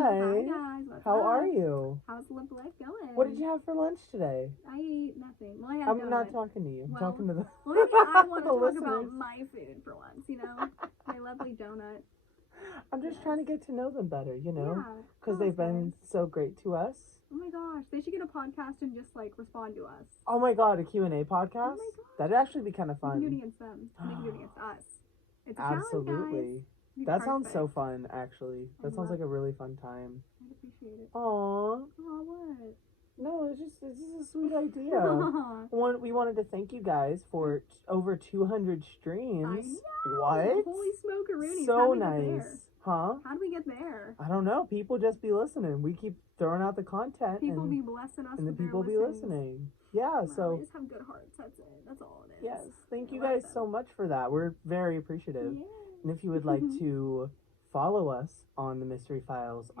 Hi guys. What's How up? are you? How's the life going? What did you have for lunch today? I ate nothing. Well, I had I'm donuts. not talking to you. I'm talking to the Well, maybe I want to the talk listeners. about my food for once, you know? My lovely donut. I'm just trying to get to know them better, you know? Yeah. Because they've been so great to us. Oh my gosh. They should get a podcast and just, like, respond to us. Oh my god, a Q&A podcast? Oh my gosh. That'd actually be kind of We fun. can do it against them. They can do it against us. It's a challenge, Absolutely. guys. That sounds so fun, actually. That sounds like a really fun time. I'd appreciate it. Aww. Oh, what? No, it's just a sweet idea. We wanted to thank you guys for over 200 streams. I know. What? Holy smoke-a-roonies. So nice. Huh? How do we get there? I don't know. People just be listening. We keep throwing out the content. People be blessing us, and the with their people be listens. listening. Yeah, Wow, so they just have good hearts. That's it. That's all it is. yes, thank you I love guys them. so much for that. We're very appreciative. Yeah. And if you would like to follow us on the Mystery Files _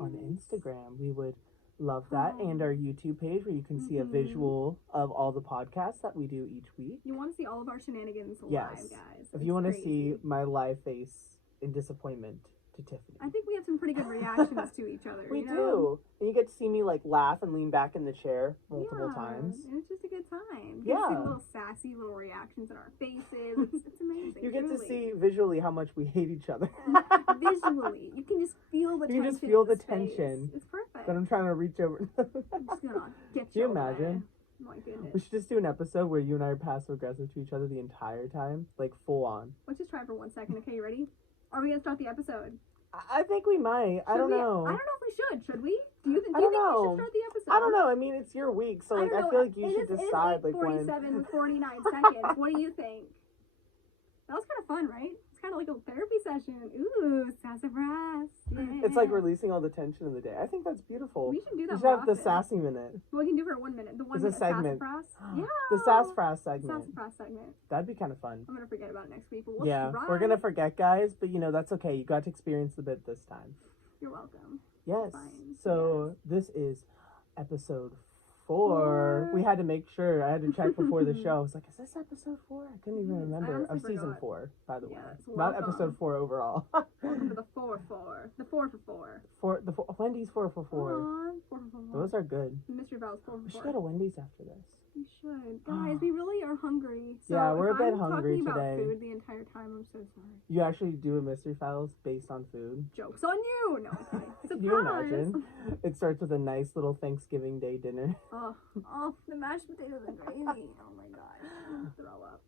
on Instagram, we would love that. And our YouTube page where you can see a visual of all the podcasts that we do each week. You want to see all of our shenanigans live, Yes. guys. If you want to see my live face in disappointment to Tiffany. I think we have some pretty good reactions to each other. We you know? do. And you get to see me like laugh and lean back in the chair multiple times. And it's just a good time. You get to see little sassy little reactions in our faces. It's amazing. You get to truly. see visually how much we hate each other. Visually. You can just feel the tension. You can just feel in the space. tension. It's perfect. That I'm trying to reach over. I'm just gonna get Can you over imagine? there. My goodness. We should just do an episode where you and I are passive aggressive to each other the entire time. Like full on. Let's just try for 1 second. Okay, you ready? Are we gonna start the episode? I think we might. I don't know. I don't know if we should. Should we? Do you think we know. should start the episode? I don't know. I mean, it's your week, so like I feel like you should decide like when. 47 with 49 seconds. What do you think? That was kind of fun, right? It's kind of like a therapy session. Ooh, sassafras. Yeah. It's like releasing all the tension of the day. I think that's beautiful. We should do that. We should have the often. sassy minute. Well, we can do it for 1 minute. The 1 It's a minute segment. sassafras. Yeah. The sassafras segment. Sassafras segment. That'd be kind of fun. I'm gonna forget about it next week. But we'll Yeah, try. we're gonna forget, guys, but you know that's okay. You got to experience the bit this time. You're welcome. Yes. Fine. So this is episode 4. We had to make sure. I had to check before the show. I was like, is this episode 4? I couldn't even remember. honestly Of season forgot. 4, by the way. Yes, Not welcome. episode 4 overall. Welcome to the 4-4. The 4-for-4. Wendy's 4 for 4. Aw, 4-for-4. Those are good. The Mystery Files 4-for-4. We should go to Wendy's after this. We should. Guys, we really are hungry. So Yeah, we're a bit if I'm hungry talking today. about food the entire time, I'm so sorry. You actually do a Mystery Files based on food. Joke's on you! No, I'm kidding. Can you imagine? It starts with a nice little Thanksgiving Day dinner. Oh, the mashed potatoes and gravy. Oh my gosh. I'm gonna throw up.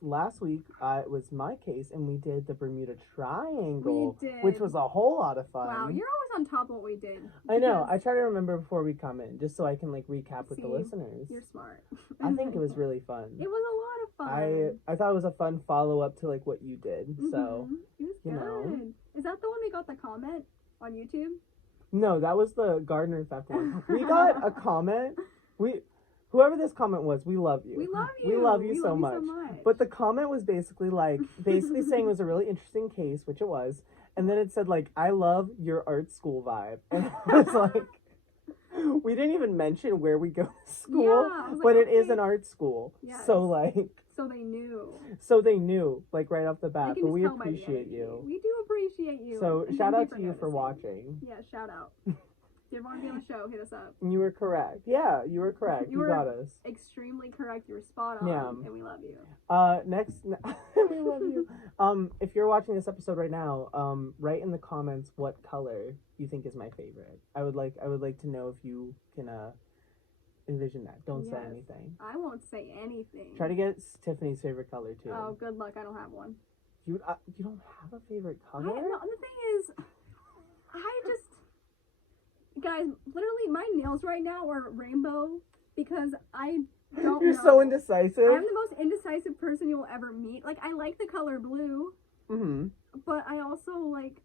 Last week it was my case, and we did the Bermuda Triangle, We did. which was a whole lot of fun. Wow, you're always on top of what we did. I know. I try to remember before we come in, just so I can like recap with the See, listeners. You're smart. I think it was really fun. It was a lot of fun. I thought it was a fun follow up to like what you did. So it was you good. know. Is that the one we got the comment on YouTube? No, that was the Gardner theft one. We got a comment. Whoever this comment was, we love you. We love you. We love you We so love much. you so much. But the comment was basically saying it was a really interesting case, which it was. And then it said like, I love your art school vibe. And it was like, we didn't even mention where we go to school, Yeah, I was like, but it is okay. an art school. Yes. So like, So they knew. so they knew like right off the They bat, can but just we tell by the appreciate energy. you. We do appreciate you. So and shout thank out to you for noticing. watching. Yeah, shout out. If you want to be on the show, hit us up. You were correct. Yeah, you were correct. You You were- got us. Extremely correct. You were spot on. Yeah. And we love you. Next, we love you. If you're watching this episode right now, write in the comments what color you think is my favorite. I would like to know if you can envision that. Don't say Yes. anything. I won't say anything. Try to get Tiffany's favorite color too. Oh, good luck. I don't have one. You don't have a favorite color? No, the thing is, guys, literally my nails right now are rainbow because I don't You're know. so indecisive. I'm the most indecisive person you'll ever meet. Like, I like the color blue, but I also like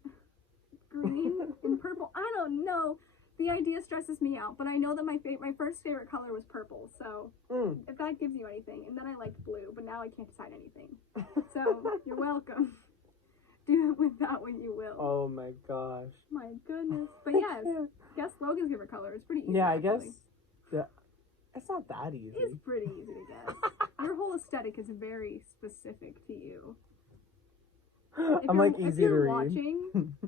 green and purple. I don't know. The idea stresses me out, but I know that my first favorite color was purple, so if that gives you anything. And then I liked blue, but now I can't decide anything. So, you're welcome. Do with that what you will. Oh my gosh. My goodness. But yes, guess Logan's favorite color. It's pretty easy. Yeah, I actually. guess. It's not that easy. It's pretty easy to guess. Your whole aesthetic is very specific to you. I'm like easy to read.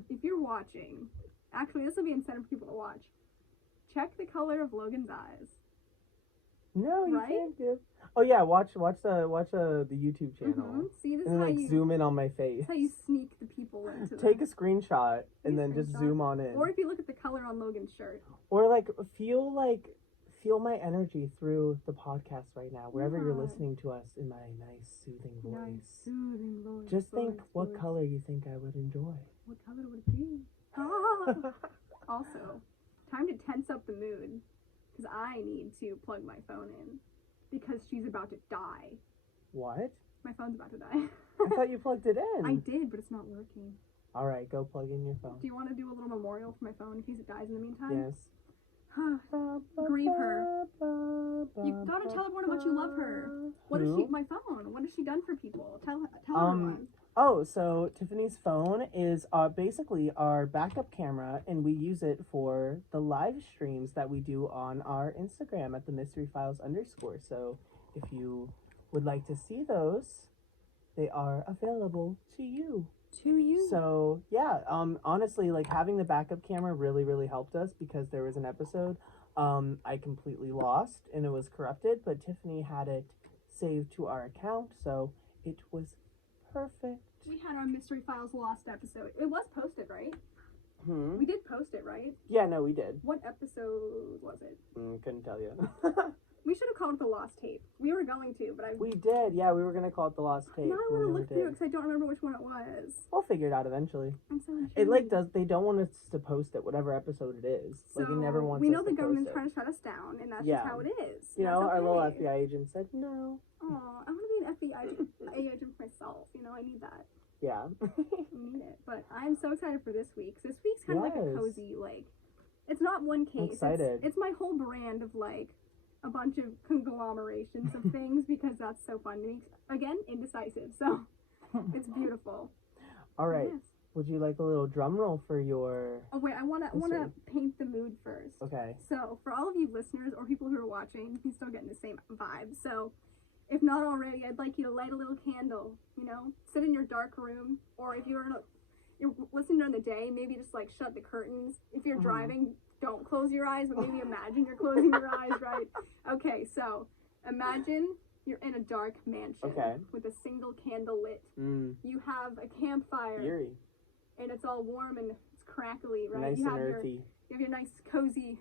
If you're watching, actually, this will be incentive for people to watch. Check the color of Logan's eyes. No, you can't do. Oh yeah, watch the YouTube channel. See, this and is then how like zoom in on my face. That's how you sneak the people into. Take a screenshot and then just zoom on in. Or if you look at the color on Logan's shirt. Or feel my energy through the podcast right now, wherever you're listening to us in my nice soothing voice. Just think what color you think I would enjoy. What color would it be? Ah. Also, time to tense up the mood. Because I need to plug my phone in. Because she's about to die. What? My phone's about to die. I thought you plugged it in. I did, but it's not working. Alright, go plug in your phone. Do you want to do a little memorial for my phone in case it dies in the meantime? Yes. Grieve her. You gotta tell everyone how much you love her. What is she? My phone. What has she done for people? Tell everyone. Oh, so Tiffany's phone is basically our backup camera, and we use it for the live streams that we do on our Instagram at the Mystery Files _. So if you would like to see those, they are available to you. So yeah, honestly, like having the backup camera really, really helped us because there was an episode I completely lost and it was corrupted, but Tiffany had it saved to our account, so it was perfect. We had our Mystery Files Lost episode. It was posted, right? We did post it, right? Yeah, no, we did. What episode was it? Couldn't tell you. We should have called it the Lost Tape. We were going to, but We did, yeah, we were going to call it the Lost Tape. Now I want to look through it because I don't remember which one it was. We'll figure it out eventually. I'm so intrigued. It like they don't want us to post it, whatever episode it is. So like it never wants us to post it. we know the government's trying to shut us down, and that's just how it is. You know, our little FBI agent said no. Aw, I want to be an FBI agent myself. You know, I need that. Yeah. I need it. But I'm so excited for this week. This week's kind of like a cozy, like, it's not one case. I'm excited. It's my whole brand of, like, a bunch of conglomerations of things because that's so fun to me. Again, indecisive. So, it's beautiful. All right. Yes. Would you like a little drum roll for your... Oh, wait. I want to paint the mood first. Okay. So, for all of you listeners or people who are watching, you can still get in the same vibe. So, if not already, I'd like you to light a little candle, you know? Sit in your dark room, or if you're listening during the day, maybe just, like, shut the curtains. If you're driving, don't close your eyes, but maybe imagine you're closing your eyes, right? Okay, so, imagine you're in a dark mansion with a single candle lit. You have a campfire. Eerie. And it's all warm and it's crackly, right? Nice and earthy. You have your nice cozy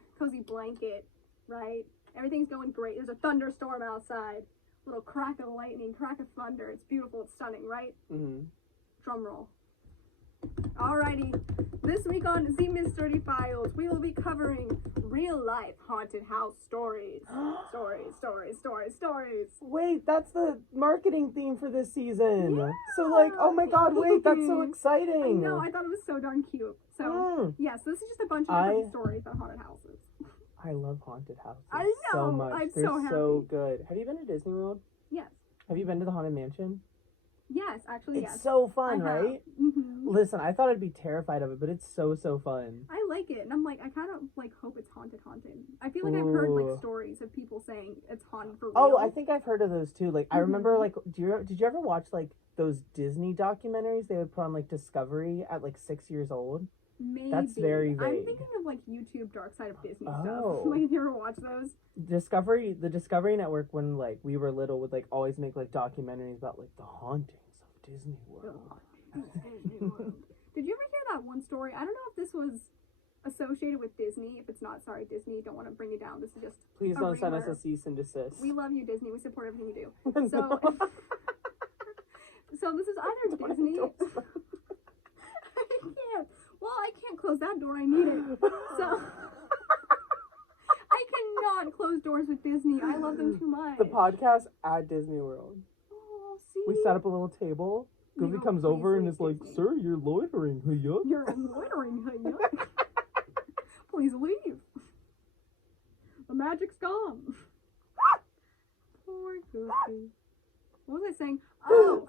blanket, right? Everything's going great. There's a thunderstorm outside. Little crack of lightning, crack of thunder. It's beautiful. It's stunning, right? Drum roll. Alrighty. This week on The Mystery Files, we will be covering real-life haunted house stories. Stories. Wait, that's the marketing theme for this season. Yeah. So, like, oh my god, wait, that's so exciting. I know, I thought it was so darn cute. So, yeah, so this is just a bunch of different stories about haunted houses. I love haunted houses. I know. So much. They're so good. Have you been to Disney World? Yes. Have you been to the Haunted Mansion? Yes, actually, yes. It's so fun, right? Listen, I thought I'd be terrified of it, but it's so fun. I like it, and I'm like, I kind of like hope it's haunted. I feel like I've heard like stories of people saying it's haunted for real. Oh, I think I've heard of those too. Like, I remember like, did you ever watch like those Disney documentaries they would put on like Discovery at like 6 years old? Maybe. That's very vague. I'm thinking of like YouTube Dark Side of Disney stuff. Like, have you ever watched those? The Discovery Network, when like we were little, would like always make like documentaries about like the hauntings of Disney World. Did you ever hear that one story? I don't know if this was associated with Disney. If it's not, sorry, Disney, don't want to bring you down. This is just please don't send us a cease and desist. We love you, Disney. We support everything you do. So, so this is either Disney. I can't. Well, I can't close that door. I need it. So I cannot close doors with Disney. I love them too much. The podcast at Disney World. Oh, see? We set up a little table. Goofy comes over and is like, "Sir, you're loitering, huh?" You're loitering, huh? Please leave. The magic's gone. Poor Goofy. What was I saying? Oh.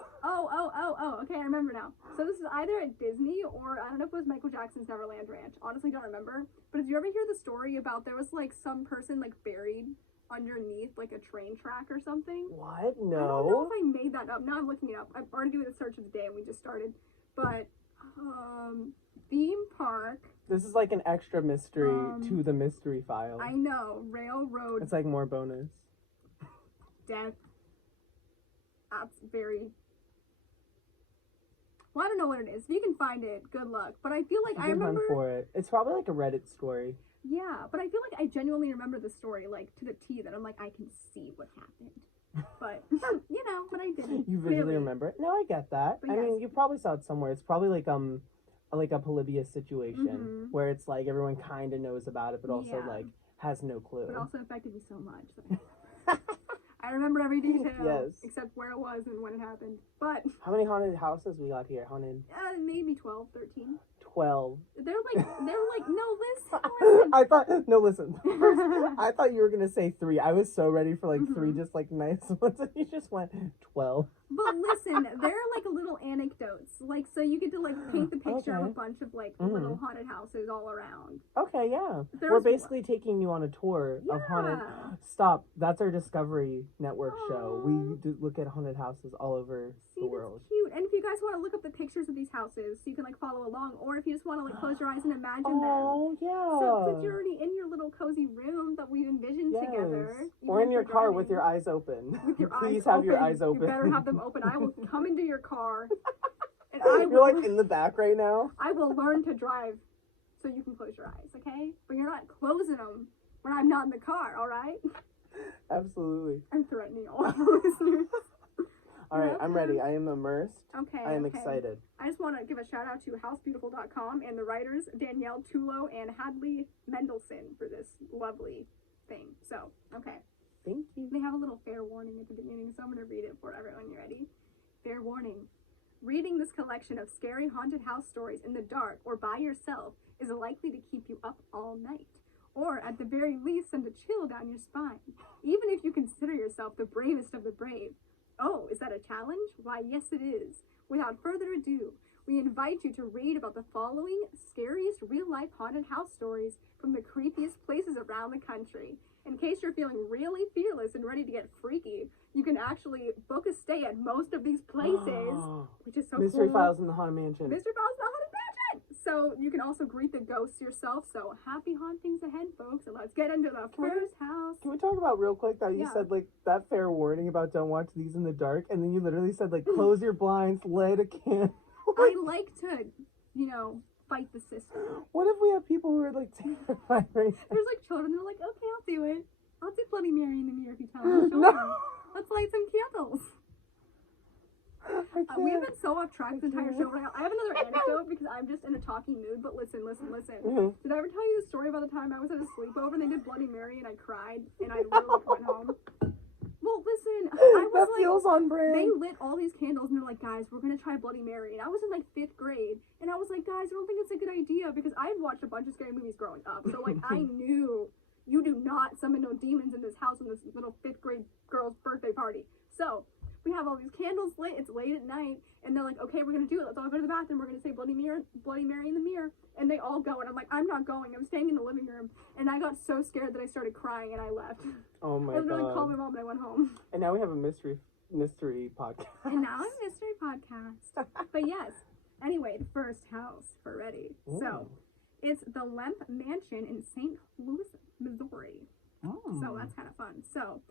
Okay, I remember now. So this is either at Disney or I don't know if it was Michael Jackson's Neverland Ranch. Honestly, don't remember. But did you ever hear the story about there was like some person like buried underneath like a train track or something? What? No. I don't know if I made that up. Now I'm looking it up. I'm already doing a search of the day and we just started. But, theme park. This is like an extra mystery to the mystery file. I know. Railroad. It's like more bonus. Death. That's very... Well, I don't know what it is. If you can find it, good luck. But I feel like I remember... Hunt for it. It's probably like a Reddit story. Yeah, but I feel like I genuinely remember the story, like, to the T, that I'm like, I can see what happened. But, you know, but I didn't. You vividly remember it? No, I get that. But I yes. mean, you probably saw it somewhere. It's probably like a Polybius situation where it's like everyone kind of knows about it, but also like has no clue. But also affected me so much. I remember every detail. Yes. Except where it was and when it happened. But... How many haunted houses we got here? Haunted? Maybe 12, 13. 12. They're like, no, listen. I thought, no, listen. I thought you were going to say 3. I was so ready for like 3 just like nice ones, and you just went 12. But listen, they're like little anecdotes. Like, so you get to like paint the picture of a bunch of like little haunted houses all around. Okay, yeah. We're basically taking you on a tour of haunted... Stop. That's our Discovery Network show. We do look at haunted houses all over the world. That's cute. And if you guys want to look up the pictures of these houses, so you can like follow along, or if you just want to like close your eyes and imagine them. Oh, yeah. So since you're already in your little cozy room that we envisioned together. Or in your car with your eyes open. With your Please eyes have open. your eyes open. You better have them open. I will come into your car. And I will, you're like in the back right now? I will learn to drive so you can close your eyes, okay? But you're not closing them when I'm not in the car, alright? Absolutely. I'm threatening all our listeners. Alright, I'm ready. I am immersed. Okay. I am excited. I just want to give a shout out to housebeautiful.com and the writers Danielle Tulo and Hadley Mendelson for this lovely thing. So, okay. Thank you. They have a little fair warning at the beginning, so I'm going to read it for everyone. You ready? Fair warning. Reading this collection of scary haunted house stories in the dark or by yourself is likely to keep you up all night, or at the very least send a chill down your spine, even if you consider yourself the bravest of the brave. Oh, is that a challenge? Why, yes it is. Without further ado, we invite you to read about the following scariest real-life haunted house stories from the creepiest places around the country. In case you're feeling really fearless and ready to get freaky, you can actually book a stay at most of these places, which is so Mystery cool. Files in the Haunted Mansion. Mystery Files in the Haunted Mansion! So you can also greet the ghosts yourself. So happy hauntings ahead, folks. And let's get into the first house. Can we talk about real quick that you said like that fair warning about don't watch these in the dark, and then you literally said like close your blinds, light a candle. I like to, you know, fight the system. What if we have people who are like terrified right now? There's like children, they're like, okay, I'll do it. I'll do Bloody Mary in the mirror if you tell me. Sure. No. Let's light some candles. We've been so off track this entire show right now. I have another anecdote because I'm just in a talking mood, but listen. Did I ever tell you the story about the time I was at a sleepover and they did Bloody Mary and I cried and I literally went home? Well, listen, I was that feels on brand. They lit all these candles and they're like, guys, we're gonna try Bloody Mary. And I was in like 5th grade and I was like, guys, I don't think it's a good idea because I had watched a bunch of scary movies growing up. So like I knew you do not summon no demons in this house on this little 5th grade girl's birthday party. So we have all these candles lit, it's late at night, and they're like, okay, we're gonna do it, let's all go to the bathroom, we're gonna say Bloody Mary in the mirror, and they all go, and I'm like, I'm not going, I'm staying in the living room, and I got so scared that I started crying, and I left. Oh my god. I literally called my mom, and I went home. And now we have a mystery podcast. And now a mystery podcast. But yes, anyway, the first house, we're ready. Ooh. So, it's the Lenth Mansion in St. Louis, Missouri. Oh. So that's kind of fun. So,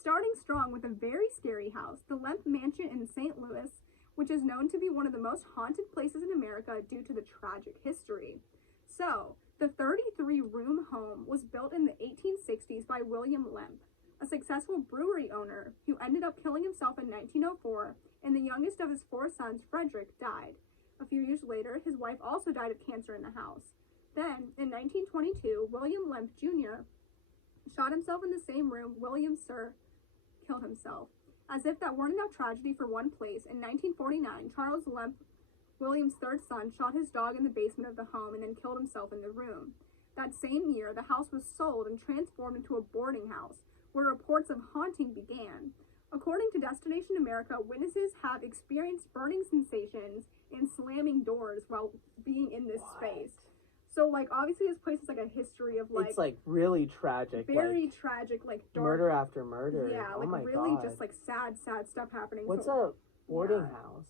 starting strong with a very scary house, the Lenth Mansion in St. Louis, which is known to be one of the most haunted places in America due to the tragic history. So, the 33-room home was built in the 1860s by William Lenth, a successful brewery owner who ended up killing himself in 1904, and the youngest of his 4 sons, Frederick, died. A few years later, his wife also died of cancer in the house. Then, in 1922, William Lenth Jr. shot himself in the same room William Sir killed himself. As if that weren't enough tragedy for one place, in 1949, Charles Lenth, William's 3rd son, shot his dog in the basement of the home and then killed himself in the room. That same year, the house was sold and transformed into a boarding house, where reports of haunting began. According to Destination America, witnesses have experienced burning sensations and slamming doors while being in this space. So, like, obviously this place is, like, a history of, like... It's, like, really tragic. Very tragic, like, dark... Murder after murder. Yeah, like, oh my really God. just, like, sad stuff happening. What's a boarding house?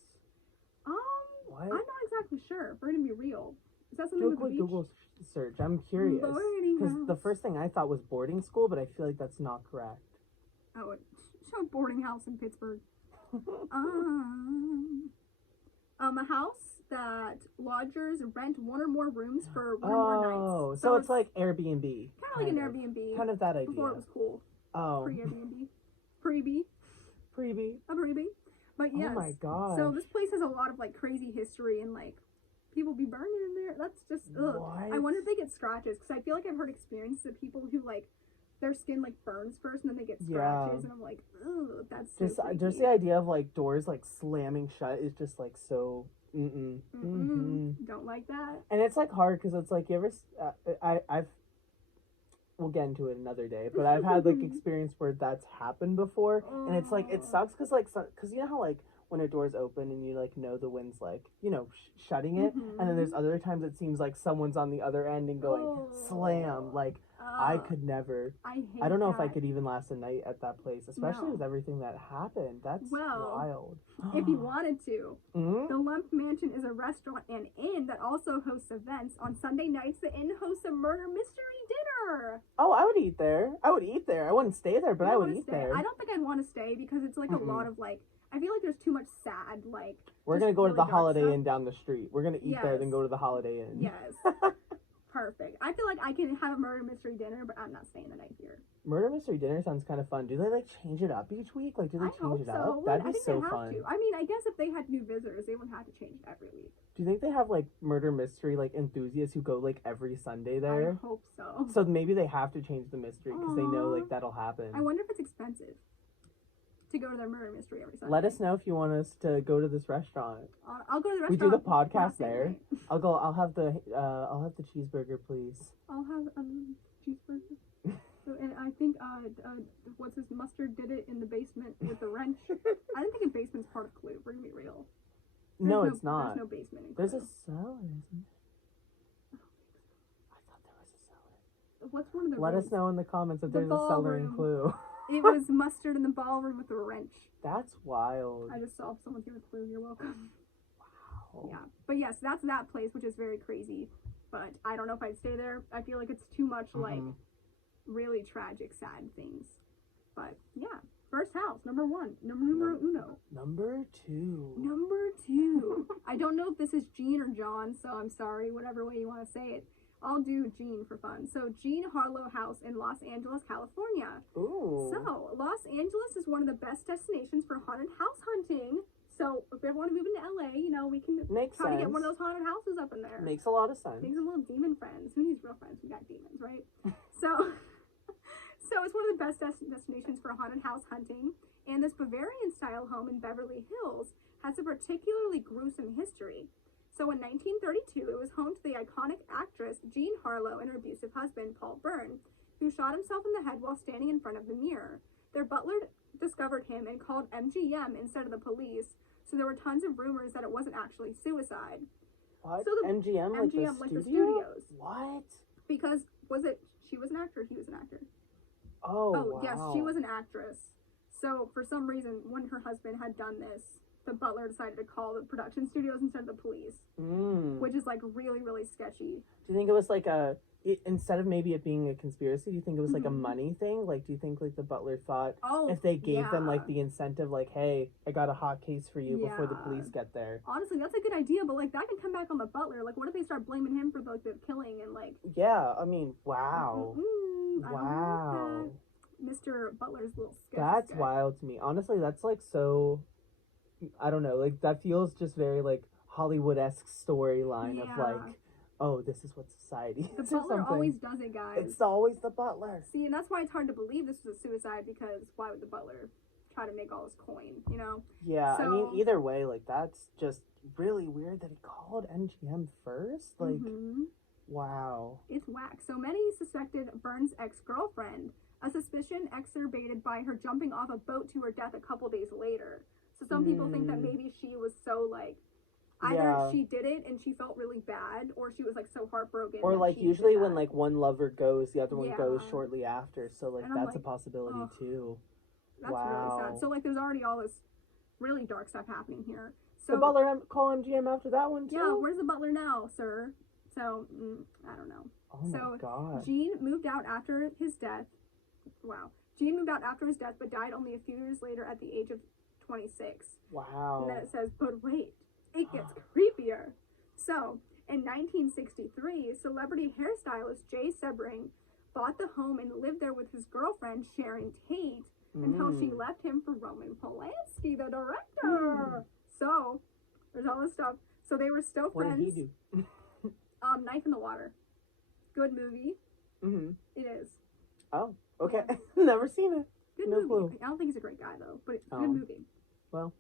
What? I'm not exactly sure. We're gonna be real. Is that something Do a with the quick beach? Google search. I'm curious. Because the first thing I thought was boarding school, but I feel like that's not correct. Oh, it showed boarding house in Pittsburgh. A house that lodgers rent one or more rooms for 1 or more nights. Oh, so it's like Airbnb. Kind of like an Airbnb. Kind of that idea. Before it was cool. Oh. Pre-Airbnb. Freebie. A freebie. But yes. Oh my god. So this place has a lot of like crazy history and like people be burning in there. That's just ugh. What? I wonder if they get scratches because I feel like I've heard experiences of people who like their skin like burns first and then they get scratches and I'm like, ugh, that's so just the idea of like doors like slamming shut is just like so Don't like that. And it's like hard because it's like you ever I've we'll get into it another day, but I've had like experience where that's happened before, and it's like it sucks because like because you know how like when a door's open and you like know the wind's like shutting it, and then there's other times it seems like someone's on the other end and going slam. Like I could never. I don't know if I could even last a night at that place, especially with everything that happened. That's wild. If you wanted to, the Lenth Mansion is a restaurant and inn that also hosts events. On Sunday nights, the inn hosts a murder mystery dinner. Oh, I would eat there. I wouldn't stay there, but I would eat there. I don't think I'd want to stay because it's like a lot of like. I feel like there's too much sad like. We're gonna go to the Holiday Inn down the street. We're gonna eat there, then go to the Holiday Inn. Yes. Perfect. I feel like I can have a murder mystery dinner, but I'm not staying the night here. Murder mystery dinner sounds kind of fun. Do they like change it up each week? Like, do they change it up? That'd be so fun. I mean, I guess if they had new visitors, they wouldn't have to change it every week. Do you think they have like murder mystery like enthusiasts who go like every Sunday there? I hope so. So maybe they have to change the mystery because they know like that'll happen. I wonder if it's expensive to go to their murder mystery every Sunday. Let us know if you want us to go to this restaurant. I'll go to the restaurant. We do the podcast there. I'll go. I'll have the cheeseburger, please. I'll have cheeseburger. And I think what's his Mustard did it in the basement with the wrench. I don't think a basement's part of Clue. We're gonna be real. No, it's not. There's no basement in Clue. There's a cellar, isn't there? I thought there was a cellar. What's one of the Let us know in the comments if there's a cellar in Clue. It was Mustard in the ballroom with a wrench. That's wild. I just solved someone's gonna Clue. You're welcome. Wow. Yeah, but yes, that's that place, which is very crazy. But I don't know if I'd stay there. I feel like it's too much like really tragic, sad things. But yeah, first house, number one, numero uno. Number two. Number two. I don't know if this is Gene or John, so I'm sorry, whatever way you want to say it. I'll do Gene for fun. So Gene Harlow House in Los Angeles, California. Ooh. So Los Angeles is one of the best destinations for haunted house hunting. So if we ever want to move into LA, we can try to get one of those haunted houses up in there. Makes a lot of sense. Make some little demon friends. Who needs real friends? We got demons, right? So it's one of the best destinations for haunted house hunting. And this Bavarian-style home in Beverly Hills has a particularly gruesome history. So in 1932, it was home to the iconic actress Jean Harlow and her abusive husband, Paul Byrne, who shot himself in the head while standing in front of the mirror. Their butler discovered him and called MGM instead of the police, so there were tons of rumors that it wasn't actually suicide. What? So MGM like the studios. What? Because, she was an actor, he was an actor. Oh, wow. Yes, she was an actress. So for some reason, when her husband had done this, the butler decided to call the production studios instead of the police, which is like really, really sketchy. Do you think it was like instead of maybe it being a conspiracy, do you think it was like a money thing? Like, do you think like the butler thought if they gave them like the incentive, like, hey, I got a hot case for you before the police get there? Honestly, that's a good idea, but like that can come back on the butler. Like, what if they start blaming him for like the killing and like? Yeah, I mean, wow, wow. Mr. Butler's little sketch. That's wild to me. Honestly, that's like so. I don't know, like that feels just very like Hollywood-esque storyline of like, oh, this is what society is. The butler always does it, guys. It's always the butler. See, and that's why it's hard to believe this was a suicide, because why would the butler try to make all this coin, Yeah, so, I mean, either way, like that's just really weird that he called MGM first. Like, wow. It's whack. So many suspected Byrne's ex-girlfriend, a suspicion exacerbated by her jumping off a boat to her death a couple days later. So some people think that maybe she was so like, either she did it and she felt really bad, or she was like so heartbroken. Or like usually when like one lover goes, the other one goes shortly after. So like that's a possibility too. That's really sad. So like there's already all this really dark stuff happening here. So the butler call MGM after that one too? Yeah, where's the butler now, sir? So, I don't know. Oh my God. Gene moved out after his death. Wow. Gene moved out after his death, but died only a few years later at the age of 26. Wow. And then it says, but wait, it gets creepier. So, in 1963, celebrity hairstylist Jay Sebring bought the home and lived there with his girlfriend, Sharon Tate, until she left him for Roman Polanski, the director. So, there's all this stuff. So they were still friends. What did he do? Knife in the Water. Good movie. It is. Oh, okay. Yeah. Never seen it. Good movie. Clue. I don't think he's a great guy, though, but it's a good movie. Well.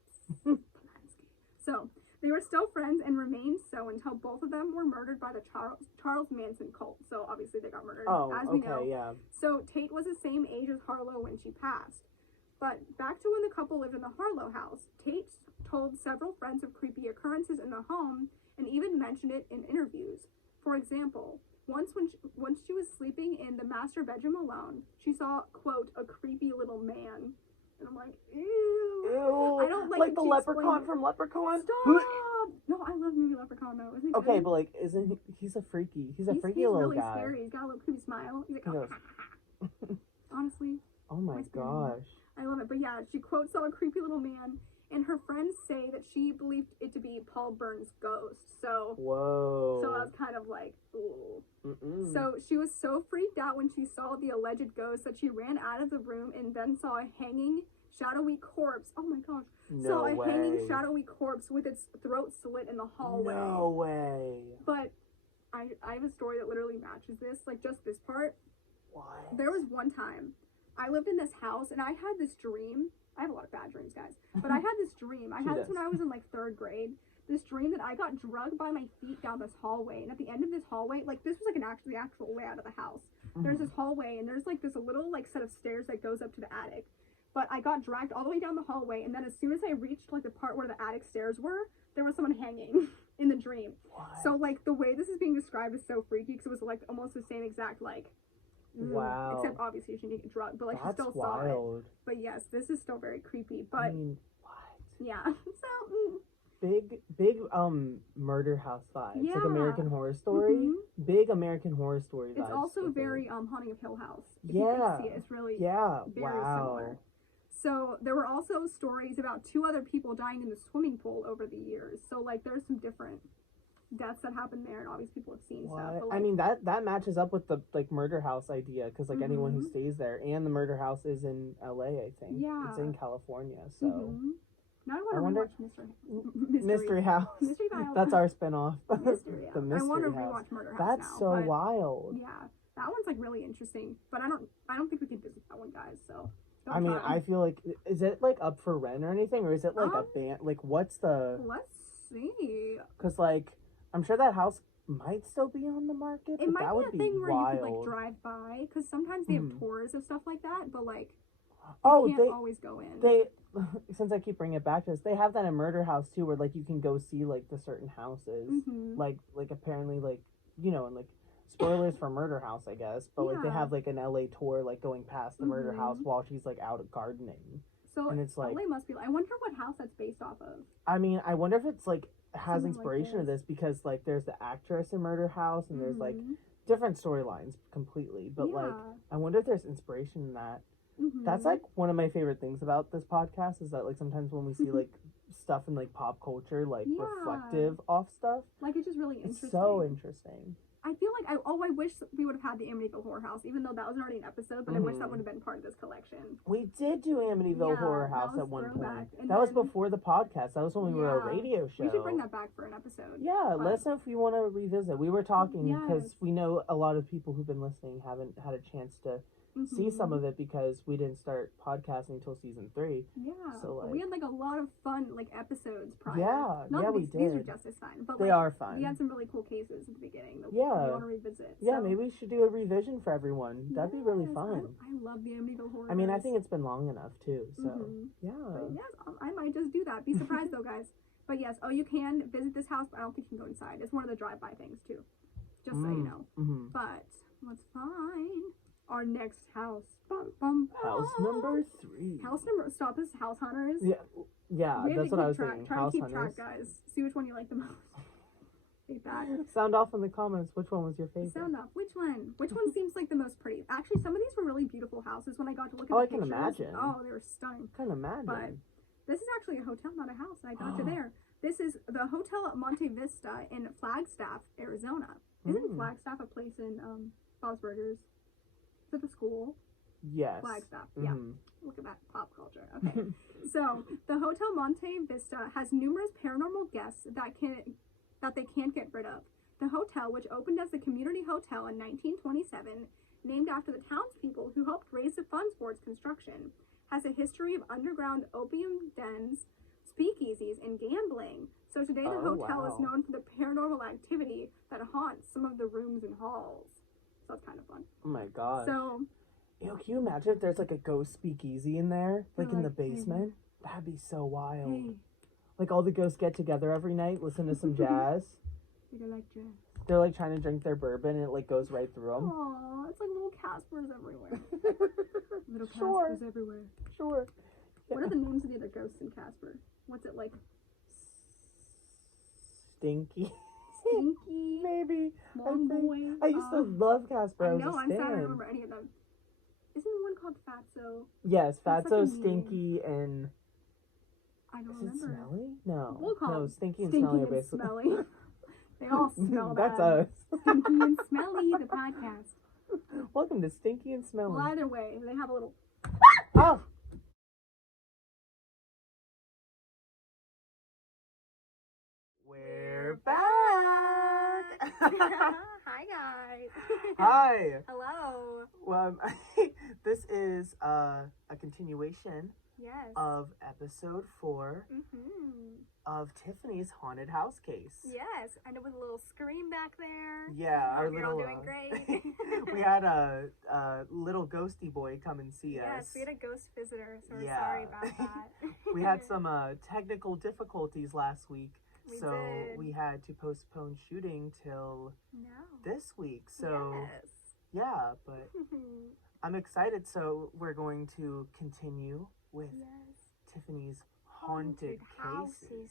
So, they were still friends and remained so until both of them were murdered by the Charles Manson cult. So, obviously, they got murdered, as we know. Yeah. So, Tate was the same age as Harlow when she passed. But back to when the couple lived in the Harlow house, Tate told several friends of creepy occurrences in the home and even mentioned it in interviews. For example, once she was sleeping in the master bedroom alone, she saw, quote, a creepy little man. And I'm like, ew. I don't like the leprechaun from Leprechaun? Stop! No, I love movie Leprechaun though. Isn't he good? But like, he's a freaky little guy. He's really scary. He's got a little creepy smile. He's like, honestly. Oh my gosh. I love it. But yeah, she quote saw a creepy little man, and her friends say that she believed it to be Paul Byrne's ghost. So, whoa. So I was kind of like, ooh. So she was so freaked out when she saw the alleged ghost that she ran out of the room and then saw a hanging, shadowy corpse. Oh my gosh. No way. Hanging, shadowy corpse with its throat slit in the hallway. No way. But I have a story that literally matches this, like just this part. What? There was one time I lived in this house and I had this dream. I have a lot of bad dreams, guys. But I had this dream. I had this when I was in like 3rd grade. This dream that I got drugged by my feet down this hallway. And at the end of this hallway, like this was like the actual way out of the house. There's this hallway and there's like this little like set of stairs that goes up to the attic. But I got dragged all the way down the hallway. And then as soon as I reached like the part where the attic stairs were, there was someone hanging in the dream. What? So like the way this is being described is so freaky because it was like almost the same exact like. Wow. Except obviously she didn't get drugged, but like That's she still wild. saw it. But yes, this is still very creepy. But I mean, what? Yeah. So big murder house vibes. Yeah. Like American Horror Story. Big American Horror Story vibes. It's also very Haunting of Hill House. If you can see it. It's really very similar. So there were also stories about 2 other people dying in the swimming pool over the years. So like there's some different deaths that happened there, and obviously people have seen stuff. But, like, I mean that matches up with the like murder house idea because like anyone who stays there, and the murder house is in LA, I think. Yeah, it's in California. So now I want to rewatch Mystery House. Mystery Files. That's our spinoff. Mystery House. The Mystery I want to House. rewatch Murder House. That's now, so wild. Yeah, that one's like really interesting, but I don't think we can visit that one, guys. So. I mean, I feel like, is it like up for rent or anything, or is it like a band? Like, what's the? Let's see. Because like, I'm sure that house might still be on the market. It might that be would a be thing where wild. you could like drive by, because sometimes they have tours of stuff like that, but like, you can't always go in. They, since I keep bringing it back to this, they have that in Murder House too, where like you can go see like the certain houses, like apparently like and like. Spoilers for Murder House, I guess, but like they have like an LA tour, like going past the murder house while she's like out gardening. So and it's like LA must be. I wonder what house that's based off of. I mean, I wonder if it's like has Something inspiration like of this because like there's the actress in Murder House and there's like different storylines completely, but like I wonder if there's inspiration in that. That's like one of my favorite things about this podcast is that like sometimes when we see like stuff in like pop culture like reflective off stuff, like it's just really interesting. It's so interesting. I feel like I wish we would have had the Amityville Horror House, even though that was already an episode, but I wish that would have been part of this collection. We did do Amityville Horror House at one point. That was before the podcast. That was when we were a radio show. We should bring that back for an episode. Yeah, let us know if you want to revisit. We were talking because we know a lot of people who've been listening haven't had a chance to see some of it because we didn't start podcasting until season 3. Yeah. So like, we had like a lot of fun like episodes prior. We did. These are just as fun. But they are fun. We had some really cool cases at the beginning that we want to revisit. Yeah, maybe we should do a revision for everyone. That'd be really fun. I love the Amityville Horror. I mean, I think it's been long enough too. So yeah. But yes, I might just do that. Be surprised though, guys. But yes, you can visit this house, but I don't think you can go inside. It's one of the drive-by things too. Just so you know. But that's fine. Our next house. Bum, bum, House number 3. Stop us, house hunters. Yeah, that's what I was thinking. Try House to keep hunters. track, guys. See which one you like the most. Take that. Sound off in the comments. Which one was your favorite? Sound off. Which one? Which one seems like the most pretty? Actually, some of these were really beautiful houses when I got to look at the pictures. I can imagine. Oh, they were stunning. I can imagine. But this is actually a hotel, not a house, and I got to there. This is the Hotel Monte Vista in Flagstaff, Arizona. Isn't Flagstaff a place in Bob's Burgers? Is it the school? Yes. Flagstaff, yeah. Look at that pop culture. Okay. So, the Hotel Monte Vista has numerous paranormal guests that they can't get rid of. The hotel, which opened as the community hotel in 1927, named after the townspeople who helped raise the funds for its construction, has a history of underground opium dens, speakeasies, and gambling. So today the hotel is known for the paranormal activity that haunts some of the rooms and halls. So that's kind of fun. Oh my god. So, can you imagine if there's like a ghost speakeasy in there? Like in the basement? That'd be so wild. Hey. Like all the ghosts get together every night, listen to some jazz. They like jazz. They're like trying to drink their bourbon and it like goes right through them. Aww, it's like little Caspers everywhere. Little Sure. Caspers everywhere. Sure. Yeah. What are the names of the other ghosts in Casper? What's it like? Stinky. Stinky. Maybe. Mom Boy. I used to love Casper. I know, I'm sad I don't Stan. remember any of them. Isn't one called Fatso? Yes, That's Fatso, like a Stinky, and... I don't Is it remember. Smelly? No. We'll call no, them Stinky and Smelly are and basically... Smelly. They all smell That's bad. us. Stinky and Smelly, the podcast. Welcome to Stinky and Smelly. Well, either way, they have a little... Oh! We're back! Hi, guys. Hi! Hello. Well, this is a continuation Yes. of episode 4 of Tiffany's haunted house case. Yes, and it was a little scream back there. Yeah, our You're little. all doing great. We had a little ghosty boy come and see us. Yes, we had a ghost visitor, so we're Yeah. sorry about that. We had some technical difficulties last week, so did. we had to postpone shooting till this week. So Yes. yeah, but I'm excited. So we're going to continue with Tiffany's haunted cases.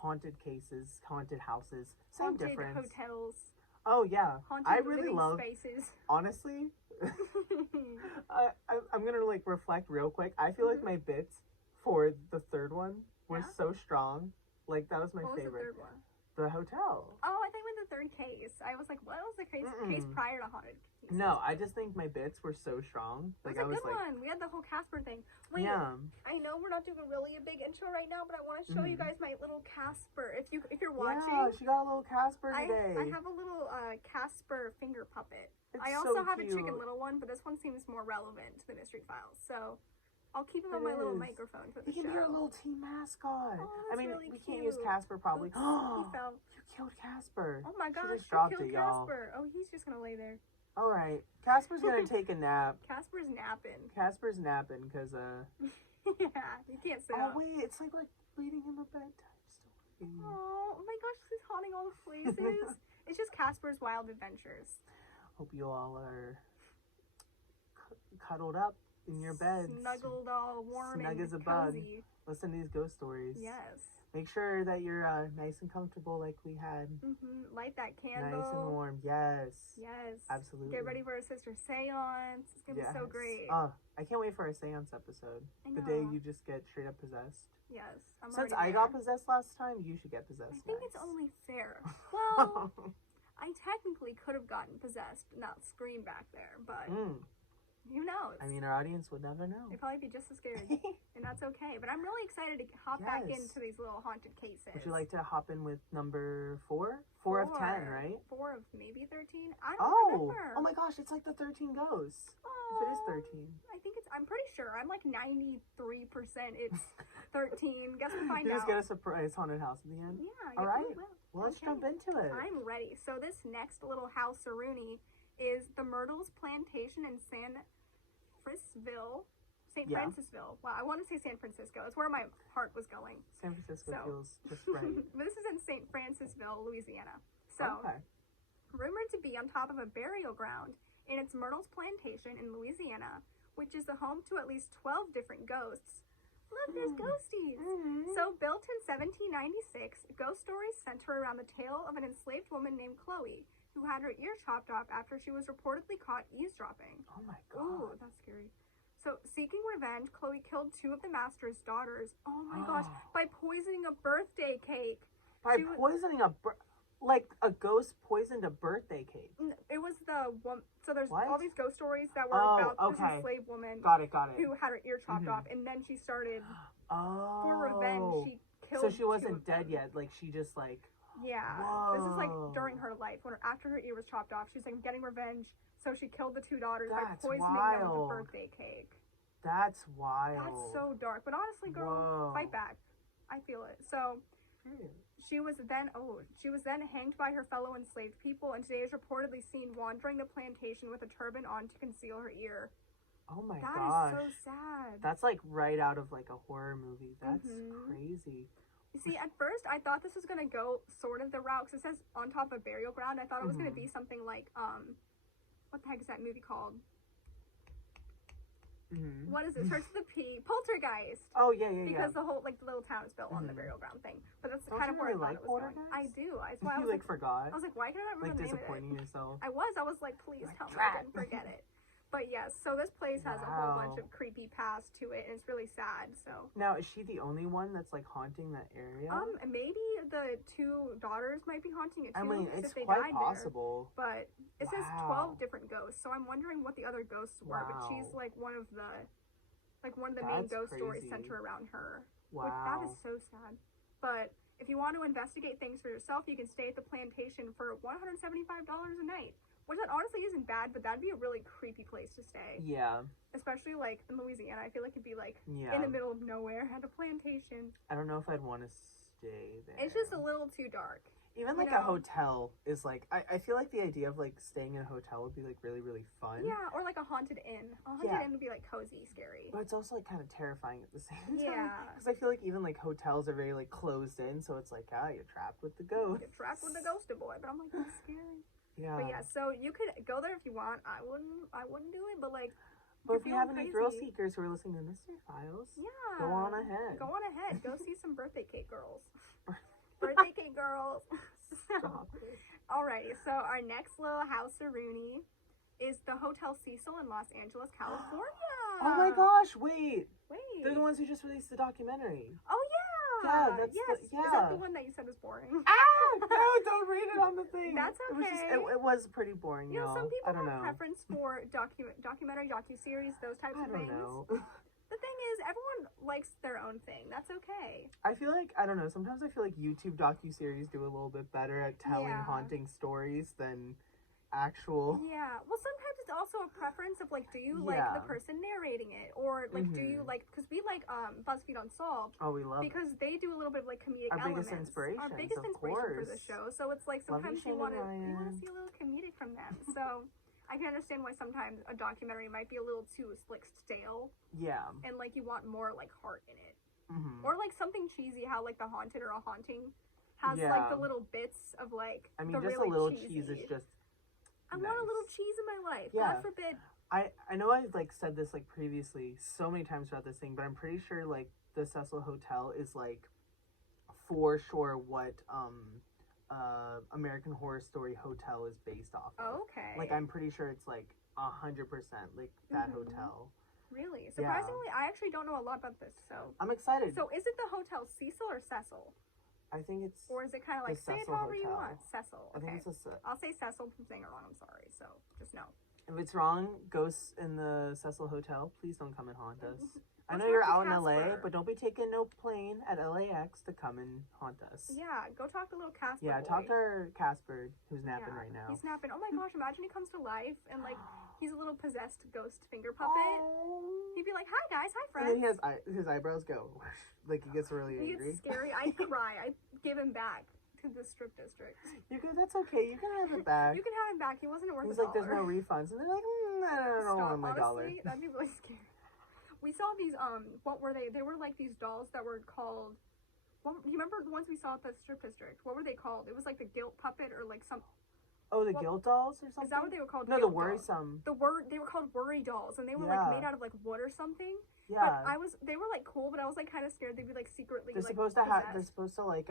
Haunted cases, haunted houses, same Haunted difference. hotels. Oh yeah, Haunted I really living love. spaces. Honestly, I'm gonna like reflect real quick. I feel like my bits for the third one were so strong. Like that was my What was favorite. the third one? The hotel. Oh, I think with the third case. I was like, what was the case prior to haunted cases? No, I just think my bits were so strong. Like It was a I was good like, one. We had the whole Casper thing. Wait, yeah. I know we're not doing really a big intro right now, but I want to show you guys my little Casper. If you're watching, Yeah, she got a little Casper today. I have a little Casper finger puppet. It's I also so have a cute. Chicken Little one, but this one seems more relevant to the Mystery Files. So I'll keep him on my little microphone for the You show. can be our little team mascot. Oh, I that's mean, really we can't use cute. Casper probably. Oops, he fell. You killed Casper. Oh my gosh, She just dropped killed it, y'all. Casper. Oh, he's just gonna lay there. All right, Casper's gonna take a nap. Casper's napping. Casper's napping because Yeah, you can't sit Oh up. wait, it's like reading him a bedtime story. Oh my gosh, this is haunting all the places. It's just Casper's Wild Adventures. Hope you all are cuddled up in your beds, Snuggled all warm snug and as a bug. cozy. Listen to these ghost stories. Yes. Make sure that you're nice and comfortable, like we had. Light that candle. Nice and warm. Yes. Yes. Absolutely. Get ready for a sister seance. It's gonna be so great. Oh, I can't wait for our seance episode. I The day know. you just get straight up possessed. Yes. I'm Since already I got there. possessed last time, you should get possessed. I think it's next. only fair. Well, I technically could have gotten possessed, not scream back there, but who knows? I mean, our audience would never know. They'd probably be just as scared, and that's okay. But I'm really excited to hop back into these little haunted cases. Would you like to hop in with number 4? 4 of 10, right? 4 of maybe 13? I don't remember. Oh my gosh, it's like the 13 ghosts. Oh, If it is 13. I think it's, I'm pretty sure. I'm like 93% it's 13. Guess we'll find You out. just get a surprise haunted house at the end? Yeah. All right. Well, Well, let's jump into it. I'm ready. So this next little house, Rooney, is the Myrtles Plantation in Francisville. Francisville. Well, I want to say San Francisco. It's where my heart was going. San Francisco feels just right. But this is in St. Francisville, Louisiana. So, rumored to be on top of a burial ground in its Myrtles Plantation in Louisiana, which is the home to at least 12 different ghosts. Look, there's ghosties! So, built in 1796, ghost stories center around the tale of an enslaved woman named Chloe, who had her ear chopped off after she was reportedly caught eavesdropping. Oh my god. Ooh, that's scary. So, seeking revenge, Chloe killed 2 of the master's daughters. Oh my gosh, by poisoning a birthday cake. By poisoning like a ghost poisoned a birthday cake. It was the one. So there's all these ghost stories that were about this enslaved woman. Got it. Who had her ear chopped off, and then she started for revenge. She killed. So she wasn't dead yet. Like she just like. Yeah. Whoa. This is like during her life, after her ear was chopped off. She's like getting revenge, so she killed the 2 daughters by poisoning them with a birthday cake. That's wild. That's so dark. But honestly, girl, fight back. I feel it. So. She was then hanged by her fellow enslaved people, and today is reportedly seen wandering the plantation with a turban on to conceal her ear. Oh my gosh. That is so sad. That's like right out of like a horror movie. That's crazy. You see, at first I thought this was gonna go sort of the route, because it says on top of a burial ground. I thought it was gonna be something like what the heck is that movie called? What is it? Starts with a P. Poltergeist. Oh yeah. Because the whole the little town is built on the burial ground thing. But that's Don't kind of you where really I thought it was going. I do. That's why I was forgot. I was like, why can I not remember the name of it? Disappointing yourself. I was like, please tell me I didn't forget it. But yes, so this place has a whole bunch of creepy past to it, and it's really sad. So now, is she the only one that's like haunting that area? Maybe the 2 daughters might be haunting it too. I mean, it's if they quite died possible. There. But it says 12 different ghosts, so I'm wondering what the other ghosts were. But she's like one of the main ghost stories center around her. Wow. That is so sad. But if you want to investigate things for yourself, you can stay at the Plantation for $175 a night. Which that honestly isn't bad, but that'd be a really creepy place to stay. Yeah. Especially like in Louisiana. I feel like it'd be like in the middle of nowhere at a plantation. I don't know if I'd want to stay there. It's just a little too dark. Even like a hotel is like, I feel like the idea of like staying in a hotel would be like really, really fun. Yeah, or like a haunted inn. A haunted inn would be like cozy, scary. But it's also like kind of terrifying at the same time. Yeah. Because I feel like even like hotels are very like closed in, so it's like, you're trapped with the ghost. You're trapped with the ghosty boy, but I'm like, that's scary. Yeah. But yeah, so you could go there if you want. I wouldn't do it, but like. But if you have any thrill seekers who are listening to Mystery Files, go on ahead. Go on ahead. Go see some birthday cake girls. Birthday cake girls. Alrighty, so our next little house-a-rooney is the Hotel Cecil in Los Angeles, California. Oh my gosh! Wait. They're the ones who just released the documentary. Oh yeah. Yeah, that's Is that the one that you said was boring? No, don't read it on the thing. That's okay. It was pretty boring. You know, some people have preference for documentary, docu-series, those types of things. I don't know. The thing is, everyone likes their own thing. That's okay. I feel like, I don't know, sometimes I feel like YouTube docu-series do a little bit better at telling haunting stories than actual. Yeah. Well, sometimes it's also a preference of, like, do you like the person narrating it? Or, like, do you like, because we like BuzzFeed Unsolved. Oh, we love because they do a little bit of, like, comedic Our elements. biggest inspiration for the show. So it's like sometimes you want to see a little comedic from them. So I can understand why sometimes a documentary might be a little too like stale. Yeah. And like you want more like heart in it. Or like something cheesy, how like The Haunted or A Haunting has like the little bits of like I mean, the just really a little cheesy. cheese is just I want a little cheese in my life. Yeah. God forbid. I know I've like said this like previously so many times throughout this thing, but I'm pretty sure like the Cecil Hotel is like for sure what American Horror Story Hotel is based off of. Okay. Like I'm pretty sure it's like 100% like that hotel. Really? Surprisingly, I actually don't know a lot about this, so I'm excited. So is it the Hotel Cecil or Cecil? I think it's Or is it kind of like say it however you want? Cecil. Okay. I think it's I'll say Cecil. If I'm saying it wrong, I'm sorry. So just know. If it's wrong, ghosts in the Cecil Hotel, please don't come and haunt us. I know you're out in LA, but don't be taking no plane at LAX to come and haunt us. Yeah, go talk to little Casper. Yeah, boy. talk to our Casper, who's napping right now. He's napping. Oh my gosh, imagine he comes to life and like he's a little possessed ghost finger puppet. He'd be like, "Hi guys, hi friends." And then his eyebrows go, like he gets really angry. He gets scary. I cry. I give him back to the strip district. You can. That's okay. You can have it back. You can have him back. He wasn't worth He's $1. like, there's no refunds, and they're like, I don't want my dollar. That'd be really scary. We saw these, what were they? They were like these dolls that were called, you remember the ones we saw at the strip district? What were they called? It was like the guilt puppet or like some, Oh, the guilt dolls or something? Is that what they were called? No, the worrisome. They were called worry dolls, and they were like made out of like wood or something. Yeah. But they were like cool, but I was like kind of scared they'd be like secretly. They're like, supposed to they're supposed to like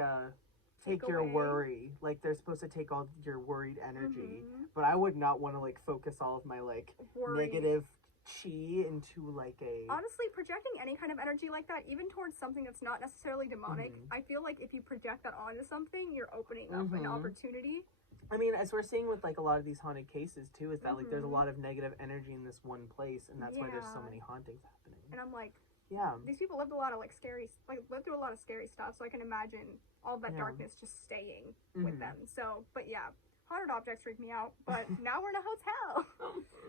take your worry. Like they're supposed to take all your worried energy. But I would not want to like focus all of my like negative chi into like a. Honestly, projecting any kind of energy like that, even towards something that's not necessarily demonic, I feel like if you project that onto something, you're opening up an opportunity. I mean, as we're seeing with like a lot of these haunted cases too, is that like there's a lot of negative energy in this one place, and that's why there's so many hauntings happening. And I'm like, yeah, these people lived a lot of like lived through a lot of scary stuff, so I can imagine all that darkness just staying with them. So, but yeah, haunted objects freak me out. But now we're in a hotel,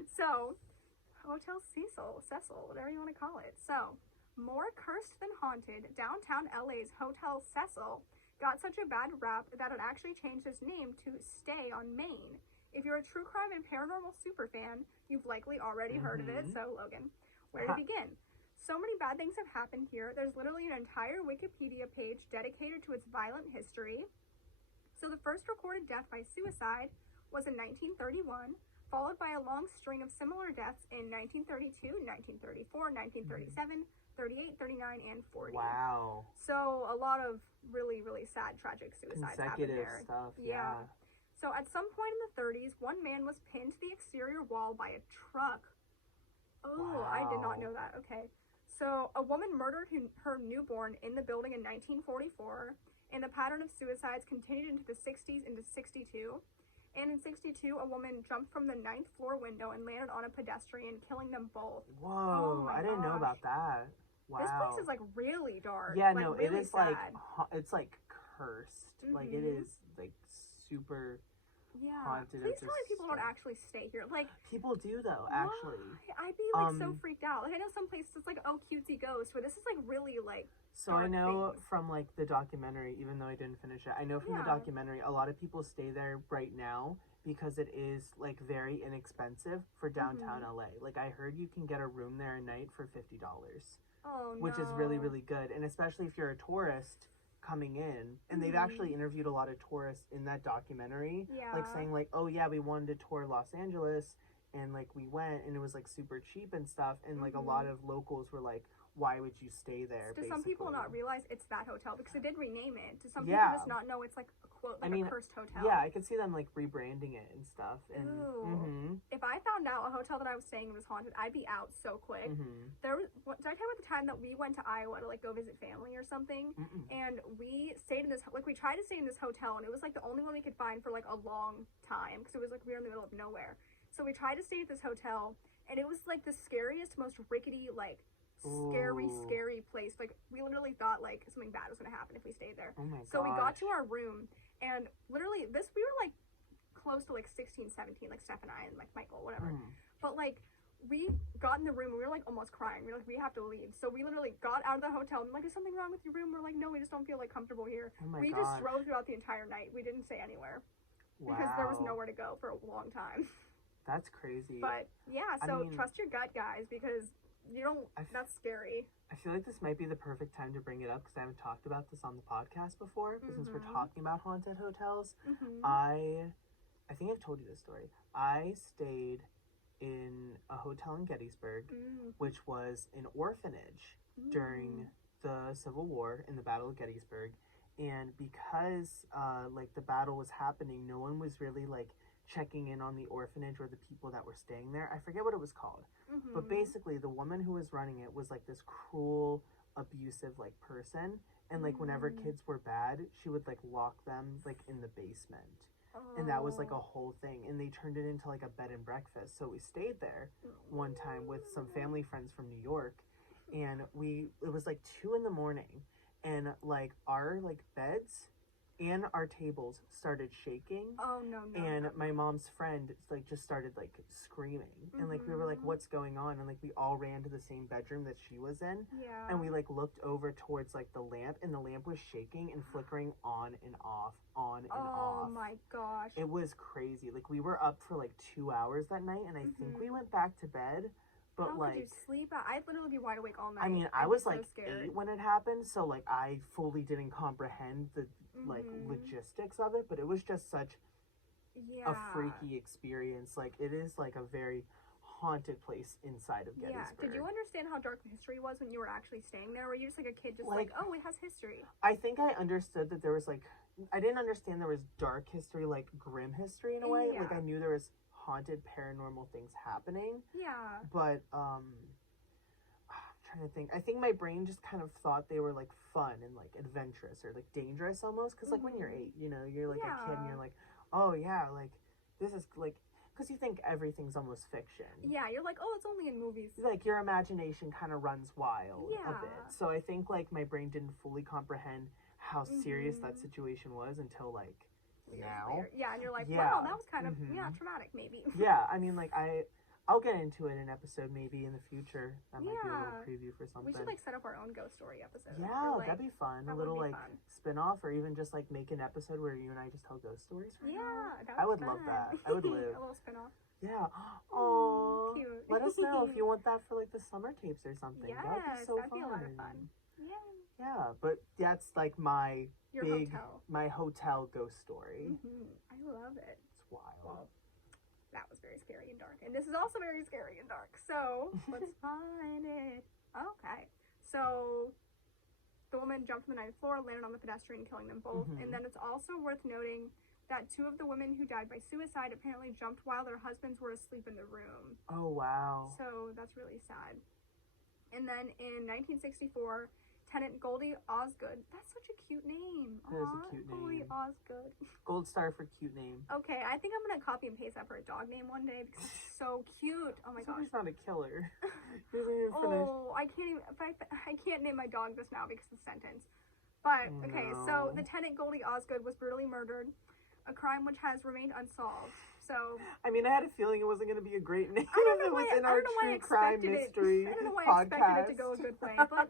so Hotel Cecil, whatever you want to call it. So, more cursed than haunted, downtown LA's Hotel Cecil got such a bad rap that it actually changed its name to Stay on Main. If you're a true crime and paranormal super fan, you've likely already heard of it. So, Logan, where to begin? So many bad things have happened here. There's literally an entire Wikipedia page dedicated to its violent history. So the first recorded death by suicide was in 1931, followed by a long string of similar deaths in 1932, 1934, 1937, 38, 39, and 40. Wow. So a lot of really, really sad, tragic suicides happened there. Stuff, yeah. So at some point in the 30s, one man was pinned to the exterior wall by a truck. Oh, wow. I did not know that. Okay. So a woman murdered her newborn in the building in 1944, and the pattern of suicides continued into the 60s into 62. And in 62, a woman jumped from the 9th floor window and landed on a pedestrian, killing them both. Whoa, I didn't know about that. Wow. This place is like really dark. Yeah, like, no, really it is sad. it's like cursed. Like it is like super haunted. Please tell me people don't actually stay here. Like people do though, actually. I'd be like so freaked out. Like I know some places it's like cutesy ghost, but this is like really like. So I know from like the documentary, even though I didn't finish it, I know from the documentary a lot of people stay there right now because it is like very inexpensive for downtown LA. Like I heard you can get a room there a night for $50. Oh, no. Which is really, really good. And especially if you're a tourist coming in, and they've actually interviewed a lot of tourists in that documentary, like saying like, oh yeah, we wanted to tour Los Angeles, and like we went, and it was like super cheap and stuff, and like a lot of locals were like, why would you stay there? Do some people not realize it's that hotel because they did rename it? Do some people just not know it's like a quote like a cursed hotel? Yeah, I could see them like rebranding it and stuff. And if I found out a hotel that I was staying in was haunted, I'd be out so quick. There was did I tell you about the time that we went to Iowa to like go visit family or something? And we stayed in this we tried to stay in this hotel, and it was like the only one we could find for like a long time because it was like we were in the middle of nowhere. So we tried to stay at this hotel, and it was like the scariest, most rickety, like scary place. Like we literally thought like something bad was gonna happen if we stayed there. Oh my so we got to our room, and literally we were like close to like 16, 17, like Steph and I and like Michael, whatever. But like we got in the room and we were like almost crying. We were like, we have to leave. So we literally got out of the hotel and like, is something wrong with your room? We're like, no, we just don't feel like comfortable here. We just drove throughout the entire night. We didn't stay anywhere because there was nowhere to go for a long time. That's crazy. But yeah, so trust your gut, guys, because you don't. That's scary. I feel like this might be the perfect time to bring it up because I haven't talked about this on the podcast before. But since we're talking about haunted hotels, I think I've told you this story. I stayed in a hotel in Gettysburg, which was an orphanage during the Civil War in the Battle of Gettysburg, and because like the battle was happening, no one was really like checking in on the orphanage or the people that were staying there. I forget what it was called. But basically the woman who was running it was like this cruel, abusive like person, and like whenever kids were bad, she would like lock them like in the basement. And that was like a whole thing, and they turned it into like a bed and breakfast. So we stayed there one time with some family friends from New York, and it was like 2 a.m, and like our like beds and our tables started shaking. Oh no. And my mom's friend like just started like screaming, and like we were like, what's going on? And like we all ran to the same bedroom that she was in, and we like looked over towards like the lamp, and the lamp was shaking and flickering on and off. Oh my gosh, it was crazy. Like we were up for like 2 hours that night, and I think we went back to bed. But how like, could you sleep? I'd literally be wide awake all night. I mean, I was like 8 when it happened, so like I fully didn't comprehend the like logistics of it, but it was just such Yeah. a freaky experience. Like, it is, like, a very haunted place inside of Gettysburg. Yeah. Did you understand how dark the history was when you were actually staying there? Were you just, like, a kid just like, oh, it has history? I think I understood that there was, like, I didn't understand there was dark history, like, grim history in a way. Yeah. Like, I knew there was haunted paranormal things happening. Yeah. But, I'm trying to think. I think my brain just kind of thought they were, like, fun and, like, adventurous or, like, dangerous almost. Because, like, when you're 8, you know, you're, like, a kid and you're like, oh, yeah, like, this is, like, because you think everything's almost fiction. Yeah, you're like, oh, it's only in movies. Like, your imagination kind of runs wild a Yeah. bit. So I think, like, my brain didn't fully comprehend how serious that situation was until, like, now. Yeah, and you're like, Yeah. wow, that was kind of, traumatic, maybe. Yeah, I mean, like, I'll get into it in an episode maybe in the future. That might be a little preview for something. We should, like, set up our own ghost story episode. Yeah, or, like, that'd be fun. that A little, would be like, fun. spin-off, or even just, like, make an episode where you and I just tell ghost stories for an hour. That I would fun. love that. I would live. A little spin-off. Yeah. Oh, cute. let us know if you want that for, like, the summer tapes or something. Yes, that'd be so that'd fun. be a lot of fun. Yeah. Yeah, but that's, like, my hotel. my hotel ghost story. I love it. It's wild. Well, that was very scary and dark. And this is also very scary and dark. So, let's find it. Okay. So, the woman jumped from the 9th floor, landed on the pedestrian, killing them both. And then it's also worth noting that 2 of the women who died by suicide apparently jumped while their husbands were asleep in the room. Oh, wow. So, that's really sad. And then in 1964, Tenant Goldie Osgood. That's such a cute name. That is a cute Goldie name. Osgood. Gold star for cute name. Okay, I think I'm gonna copy and paste that for a dog name one day because it's so cute. Oh my gosh. He's not a killer. He hasn't even finished. Oh, I can't even. I can't name my dog this now because of the sentence. But okay, so the tenant Goldie Osgood was brutally murdered, a crime which has remained unsolved. So I mean, I had a feeling it wasn't going to be a great name. I don't know if it why, was in I our don't know why I true crime expected mystery it. I don't know why podcast. I expected it to go a good way, but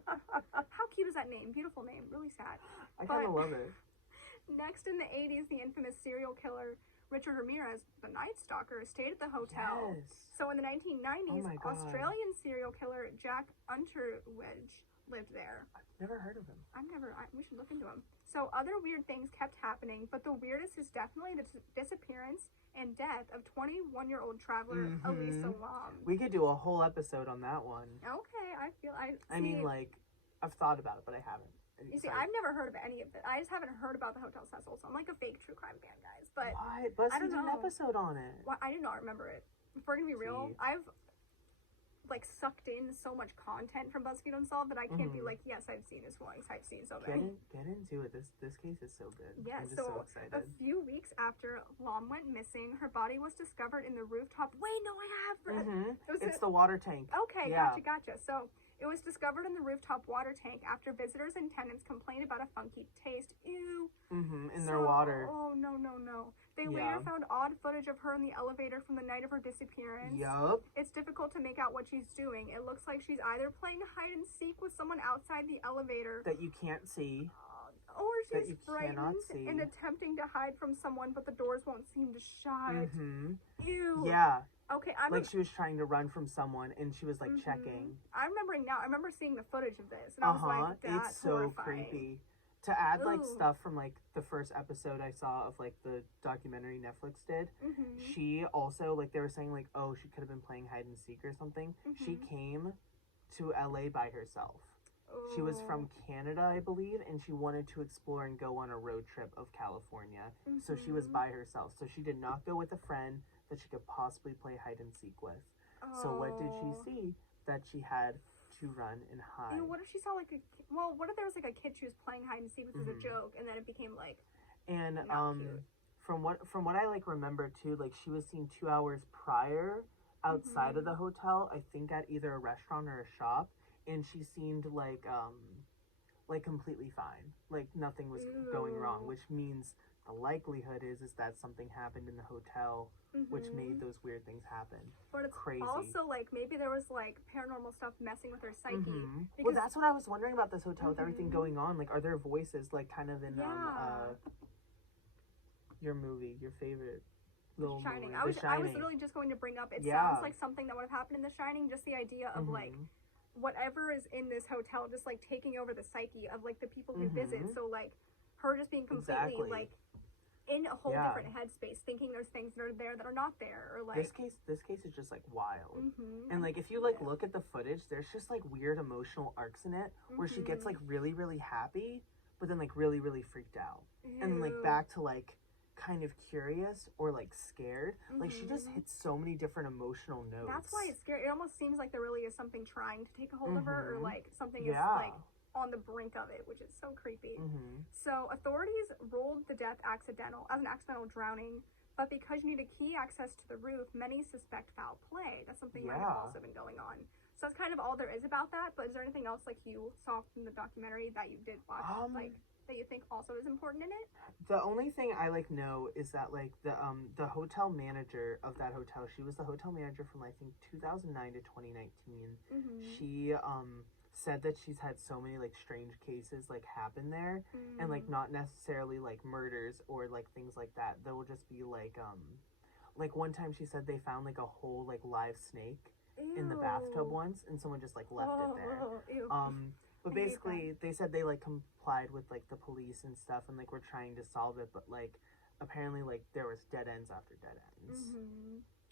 how cute is that name? Beautiful name, really sad. I kind of love it. Next in the 80s, the infamous serial killer Richard Ramirez, the Night Stalker, stayed at the hotel. Yes. So in the 1990s, Oh my God. Australian serial killer Jack Unterweger lived there. I've never heard of him. We should look into him. So other weird things kept happening, but the weirdest is definitely the disappearance and death of 21-year-old traveler Elisa Lam. We could do a whole episode on that one. Okay, I mean, like, I've thought about it, but I haven't. You see, I've never heard of any of it. I just haven't heard about the Hotel Cecil, so I'm like a fake true crime fan, guys. But what? Busty did an episode on it. Well, I did not remember it. If we're gonna be real, I've like sucked in so much content from BuzzFeed Unsolved that I can't be like, yes, I've seen this once. I've seen so many. Get into it. This case is so good. Yeah, I'm just so a excited. few weeks after Lam went missing, her body was discovered in the rooftop. Wait, no, I have. It's the water tank. Okay, yeah. Gotcha. So it was discovered in the rooftop water tank after visitors and tenants complained about a funky taste. Ew. In their water. Oh, no. They later found odd footage of her in the elevator from the night of her disappearance. Yup. It's difficult to make out what she's doing. It looks like she's either playing hide and seek with someone outside the elevator. That you can't see. Or she's you frightened cannot see. and attempting to hide from someone, but the doors won't seem to shut. Ew. Yeah. Okay, she was trying to run from someone and she was like checking. I'm remembering now. I remember seeing the footage of this and I was like, that's it's so horrifying. creepy. To add like stuff from like the first episode I saw of like the documentary Netflix did, she also like they were saying like, oh, she could have been playing hide and seek or something. She came to LA by herself. She was from Canada, I believe, and she wanted to explore and go on a road trip of California. So she was by herself. So she did not go with a friend that she could possibly play hide and seek with. So what did she see? That she had to run and hide. And what if she saw like what if there was like a kid she was playing hide and seek with as a joke, and then it became like cute. from what I like remember too, like she was seen 2 hours prior outside of the hotel, I think at either a restaurant or a shop, and she seemed like completely fine, like nothing was going wrong, which means the likelihood is that something happened in the hotel which made those weird things happen. But it's crazy. Also like maybe there was like paranormal stuff messing with her psyche. Well, that's what I was wondering about this hotel with everything going on. Like, are there voices like kind of in your movie, your favorite little Shining? movie, I was literally just going to bring up. It sounds like something that would have happened in The Shining. Just the idea of like whatever is in this hotel, just like taking over the psyche of like the people who visit. So like her just being completely like in a whole different headspace, thinking there's things that are there that are not there, or like... This case is just, like, wild. And, like, if you, like, look at the footage, there's just, like, weird emotional arcs in it, where she gets, like, really, really happy, but then, like, really, really freaked out. And, like, back to, like, kind of curious or, like, scared. Like, she just hits so many different emotional notes. That's why it's scary. It almost seems like there really is something trying to take a hold of her, or, like, something is, like, on the brink of it, which is so creepy. So authorities ruled the death as an accidental drowning, but because you need a key access to the roof, many suspect foul play. That's something that might have also been going on. So that's kind of all there is about that, but is there anything else, like, you saw from the documentary that you did watch, like, that you think also is important in it? The only thing I, like, know is that, like, the hotel manager of that hotel, she was the hotel manager from, I think, 2009 to 2019. She, said that she's had so many, like, strange cases, like, happen there, and, like, not necessarily, like, murders or, like, things like that. There will just be, like, one time she said they found, like, a whole, like, live snake in the bathtub once, and someone just, like, left it there. But basically, they said they, like, complied with, like, the police and stuff, and, like, were trying to solve it, but, like, apparently, like, there was dead ends after dead ends.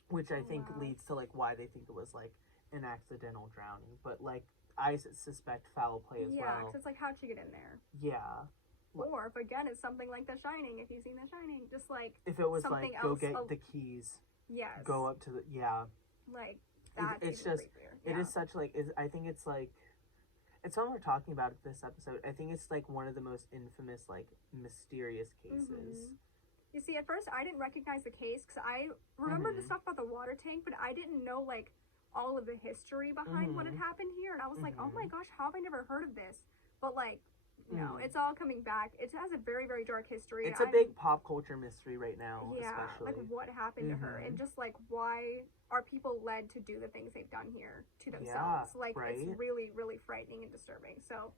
Which I think leads to, like, why they think it was, like, an accidental drowning. But, like, I suspect foul play as well. Yeah, because it's like, how'd she get in there? Yeah. Or, if again, it's something like The Shining, if you've seen The Shining, just like... If it was like, go get the keys. Yes. Go up to the... Yeah. Like, that's it's even just... creepier. It is such, like... I think it's, like... It's what we're talking about this episode. I think it's, like, one of the most infamous, like, mysterious cases. You see, at first, I didn't recognize the case, because I remember the stuff about the water tank, but I didn't know, like, all of the history behind what had happened here, and I was like, oh my gosh, how have I never heard of this? But, like, no, it's all coming back. It has a very, very dark history. It's a big pop culture mystery right now, especially. Like, what happened to her, and just, like, why are people led to do the things they've done here to themselves? It's really, really frightening and disturbing. So,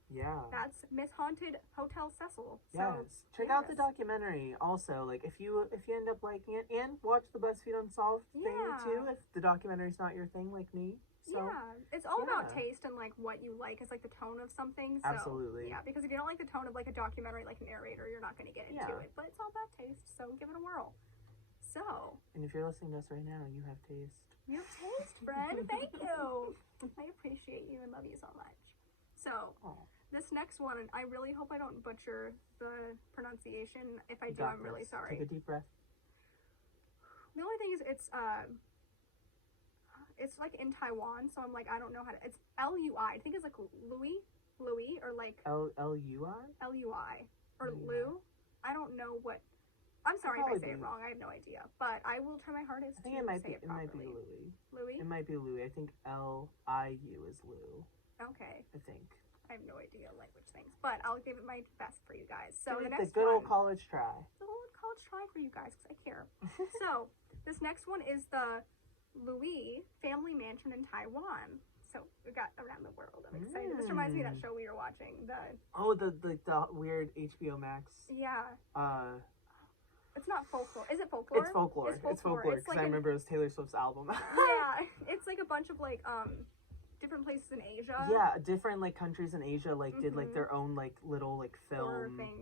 that's Miss Haunted Hotel Cecil. Yes. Check out the documentary also. Like, if you end up liking it, and watch the BuzzFeed Unsolved thing, too, if the documentary's not your thing, like me. So, it's all about taste and, like, what you like is, like, the tone of something. So, absolutely. Yeah, because if you don't like the tone of, like, a documentary, like a narrator, you're not going to get into it. But it's all about taste, so give it a whirl. So. And if you're listening to us right now, you have taste. You have taste, friend. Thank you. I appreciate you and love you so much. So, this next one, and I really hope I don't butcher the pronunciation. If I do, I'm really sorry. Take a deep breath. The only thing is, it's like in Taiwan, so I'm like, I don't know how to. It's L-U-I. I think it's like Louis, or like L-U-I? L-U-I or Lou. I don't know what. I'm sorry if I say it wrong. I have no idea, but I will try my hardest. I think it might be Louis. Louis? It might be Louis. I think L-I-U is Lou. Okay. I think. I have no idea language things, but I'll give it my best for you guys. So the next good old college try. The old college try for you guys, because I care. So this next one is the Louis family mansion in Taiwan. So we got around the world. I'm excited. This reminds me of that show we were watching. The weird HBO Max. Yeah. It's not folklore. Is it folklore? It's folklore. It's folklore because like I remember it was Taylor Swift's album. Yeah, it's like a bunch of like different places in Asia. Yeah, different like countries in Asia like did like their own like little like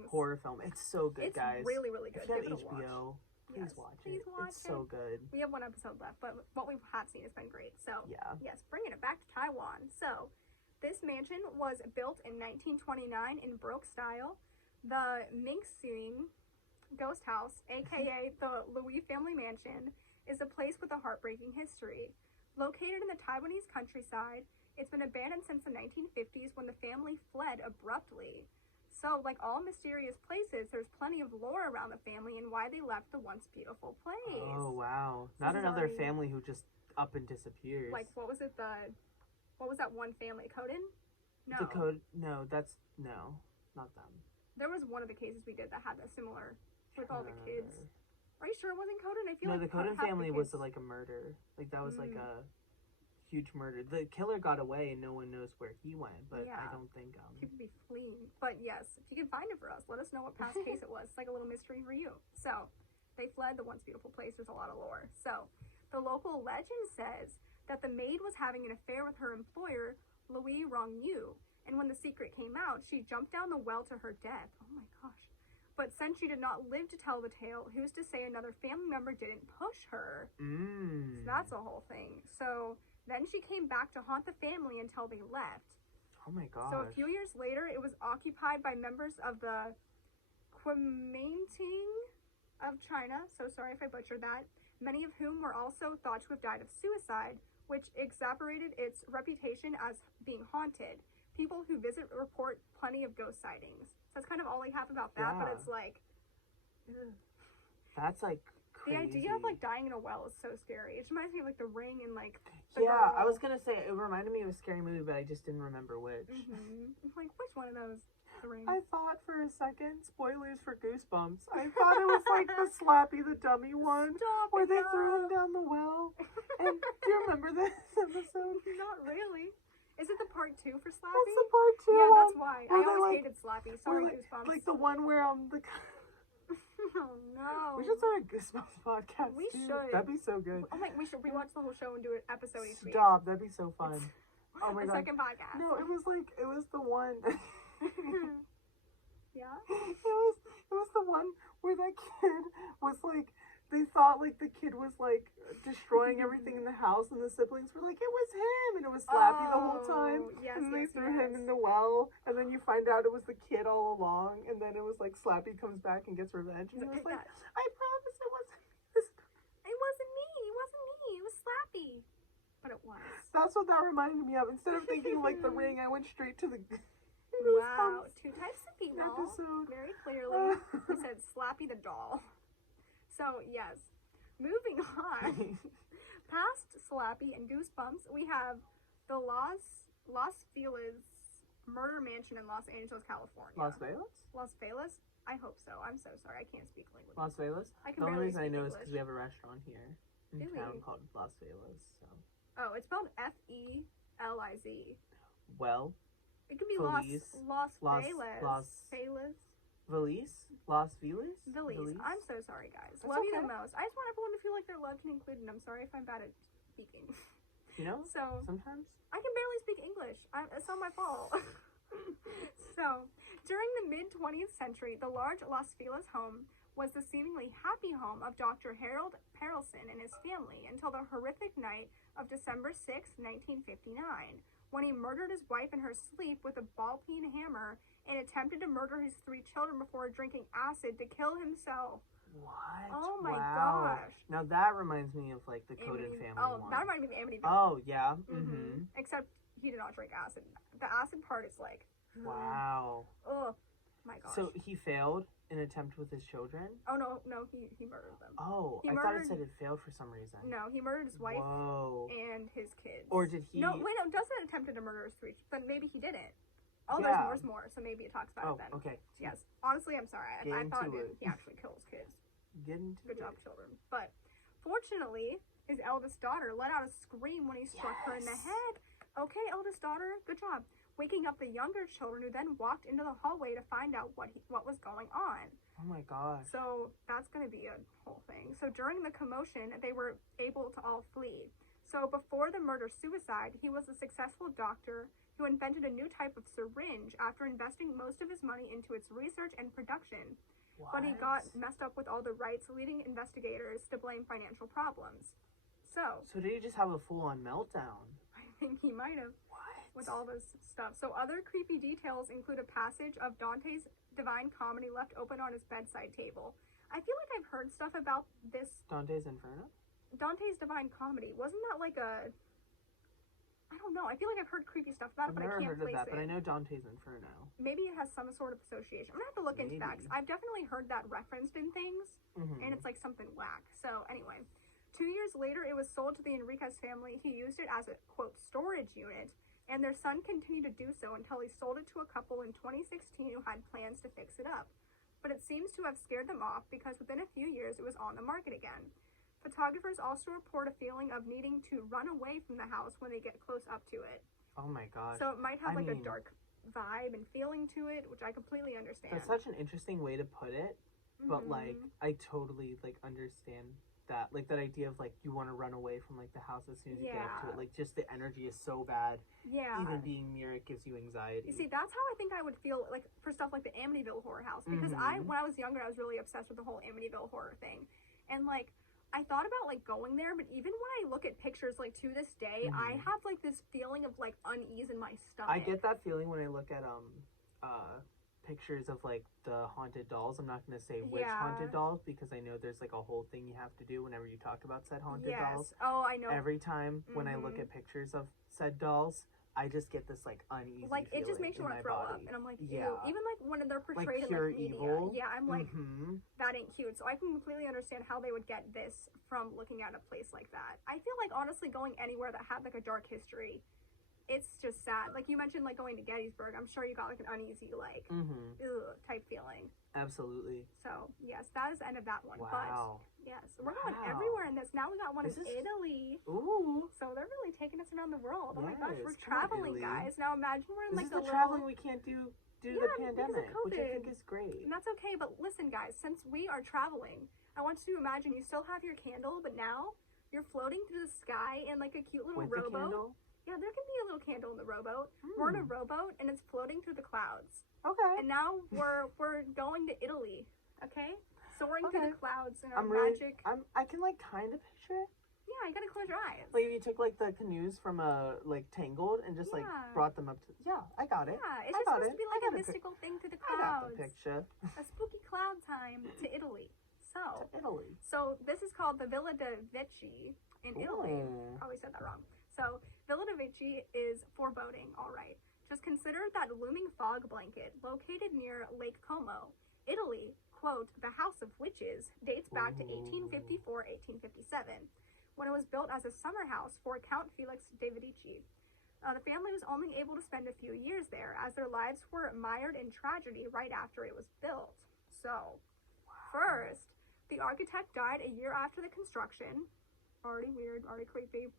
horror film. It's so good, guys. It's really, really good. If you have HBO. Please watch it. It's so good. We have one episode left, but what we have seen has been great. So, yes, bringing it back to Taiwan. So, this mansion was built in 1929 in Baroque style. The Ming-Sing Ghost House, aka the Louis family mansion, is a place with a heartbreaking history. Located in the Taiwanese countryside, it's been abandoned since the 1950s when the family fled abruptly. So, like all mysterious places, there's plenty of lore around the family and why they left the once beautiful place. Oh, wow. Not another family who just up and disappears. Like, what was that one family? Coden? No. No, not them. There was one of the cases we did that had a similar, with all the kids. Are you sure it wasn't Coden? I feel like the Coden family was like a murder. Like, that was like a huge murder. The killer got away and no one knows where he went, but I don't think people be fleeing. But yes, if you can find it for us, let us know what past case it was. It's like a little mystery for you. So they fled the once beautiful place. There's a lot of lore. So the local legend says that the maid was having an affair with her employer, Louis Rongyu, and when the secret came out, she jumped down the well to her death. Oh my gosh. But since she did not live to tell the tale, who's to say another family member didn't push her? So that's a whole thing. So then she came back to haunt the family until they left. Oh my gosh. So a few years later, it was occupied by members of the Kuomintang of China. So sorry if I butchered that. Many of whom were also thought to have died of suicide, which exacerbated its reputation as being haunted. People who visit report plenty of ghost sightings. So that's kind of all I have about that, but it's like... Ugh. That's like crazy. The idea of like dying in a well is so scary. It reminds me of like The Ring and like... Yeah, I was gonna say, it reminded me of a scary movie, but I just didn't remember which. Like, which one of those? The Ring. I thought for a second, spoilers for Goosebumps, I thought it was like the Slappy the Dummy one, where they threw him down the well. And do you remember this episode? Not really. Is it the part 2 for Slappy? That's the part 2. Yeah, that's why. I always like, hated Slappy. Sorry, like, Goosebumps. Like the one where the... Oh no. We should start a Goosebumps podcast. We too. should. That'd be so good. Oh my, we should rewatch the whole show and do an episode each week. Stop, that'd be so fun. Oh my the god. second podcast. No, it was the one. Yeah? It was the one where that kid was like, they thought like the kid was like destroying everything in the house, and the siblings were like, it was him, and it was Slappy the whole time. Yes, and they threw him in the well, and then you find out it was the kid all along, and then it was like Slappy comes back and gets revenge, and it was like, I promise it wasn't me. It wasn't me. It was Slappy. But it was. That's what that reminded me of. Instead of thinking like The Ring, I went straight to the wow, 2 types of people. Episode. Very clearly. We said Slappy the doll. So, yes. Moving on. Past Slappy and Goosebumps, we have the Los Feliz murder mansion in Los Angeles, California. Las Vegas? Las Vegas? I hope so. I'm so sorry. I can't speak language. Las Vegas? I can the only barely reason I speak know is English. because we have a restaurant here in Do town we? called Las Vegas. So. Oh, it's spelled F-E-L-I-Z. Well, It could be Feliz. Las Las- Vegas. Las- Feliz. Feliz? Las Feliz? Feliz. I'm so sorry, guys. That's Love you okay. the most. I just want everyone to feel like they're loved and included. I'm sorry if I'm bad at speaking. You know? So, Sometimes. I can barely speak English. It's not my fault. So, during the mid-20th century, the large Las Feliz home was the seemingly happy home of Dr. Harold Perelson and his family until the horrific night of December 6, 1959, when he murdered his wife in her sleep with a ball-peen hammer and attempted to murder his 3 children before drinking acid to kill himself. What? Oh my wow. gosh. Now that reminds me of like the Coden family Oh, one. that reminded me of Amity. Oh, yeah. Mm-hmm. Except he did not drink acid. The acid part is like... Wow. Oh my gosh. So he failed an attempt with his children? Oh, no, he murdered them. Oh, I thought it said it failed for some reason. No, he murdered his wife Whoa. and his kids. Or did he... No, wait, no, Dustin attempted to murder his 3, but maybe he didn't. Oh, Yeah. there's more, so maybe it talks about it then. okay. Yes. Honestly, I'm sorry. I thought he actually kills kids. Get into Good job, children. But fortunately, his eldest daughter let out a scream when he struck her in the head. Okay, eldest daughter, good job. Waking up the younger children, who then walked into the hallway to find out what was going on. Oh my gosh. So that's going to be a whole thing. So during the commotion, they were able to all flee. So before the murder-suicide, he was a successful doctor who invented a new type of syringe after investing most of his money into its research and production. What? But he got messed up with all the rights, leading investigators to blame financial problems. So did he just have a full-on meltdown? I think he might have. What? With all this stuff. So other creepy details include a passage of Dante's Divine Comedy left open on his bedside table. I feel like I've heard stuff about this. Dante's Inferno? Dante's Divine Comedy. Wasn't that like a... I don't know. I feel like I've heard creepy stuff about it, but I can't I've never heard of place that, it. but I know Dante's Inferno. Maybe it has some sort of association. I'm gonna have to look into that, 'cause I've definitely heard that referenced in things, and it's like something whack. So anyway, 2 years later, it was sold to the Enriquez family. He used it as a, quote, storage unit, and their son continued to do so until he sold it to a couple in 2016 who had plans to fix it up. But it seems to have scared them off, because within a few years, it was on the market again. Photographers also report a feeling of needing to run away from the house when they get close up to it. Oh my gosh. So it might have I like a mean, dark vibe and feeling to it, which I completely understand. That's such an interesting way to put it. But, like, I totally, like, understand that. Like, that idea of, like, you want to run away from, like, the house as soon as you get up to it. Like, just the energy is so bad. Yeah. Even being near it gives you anxiety. You see, that's how I think I would feel, like, for stuff like the Amityville horror house. Because when I was younger, I was really obsessed with the whole Amityville horror thing. And, like, I thought about, like, going there, but even when I look at pictures, like, to this day, I have, like, this feeling of, like, unease in my stomach. I get that feeling when I look at, pictures of, like, the haunted dolls. I'm not going to say which haunted dolls, because I know there's, like, a whole thing you have to do whenever you talk about said haunted dolls. Oh, I know. Every time when I look at pictures of said dolls, I just get this, like, uneasy like, it just makes you want to throw up. And I'm like, ew. Even, like, when they're portrayed like, in, pure like, media. evil. Yeah, I'm like, that ain't cute. So I can completely understand how they would get this from looking at a place like that. I feel like, honestly, going anywhere that had, like, a dark history, it's just sad. Like, you mentioned, like, going to Gettysburg. I'm sure you got, like, an uneasy, like, ugh, type feeling. Absolutely. So, yes, that is the end of that one. Wow. But, yes, we're going everywhere in this. Now we got one in Italy. Ooh. So they're really taking us around the world. Oh my Yes, gosh, we're come on, traveling, Italy. guys. Now imagine we're in, This like, is the the traveling we can't do due to the pandemic, which I think is great. And that's okay, but listen, guys, since we are traveling, I want you to imagine you still have your candle, but now you're floating through the sky in, like, a cute little With rowboat. the candle? Yeah, there can be a little candle in the rowboat. We're in a rowboat, and it's floating through the clouds. Okay. And now we're going to Italy, okay? Soaring through the clouds in our really, magic. I can, like, kind of picture it. Yeah, you gotta close your eyes. Like, you took, like, the canoes from, like, Tangled and just, like, brought them up to... Yeah, I got it. Yeah, it's just supposed to be, like, a mystical thing through the I got clouds. the picture. A spooky cloud time to Italy. To Italy. So this is called the Villa de Vici in Italy. Probably said that wrong. So Villa de Vici is foreboding, all right. Just consider that looming fog blanket located near Lake Como. Italy, quote, the House of Witches, dates back to 1854-1857, when it was built as a summer house for Count Felix de Medici. The family was only able to spend a few years there, as their lives were mired in tragedy right after it was built. So, first, the architect died a year after the construction. Already weird, already creepy.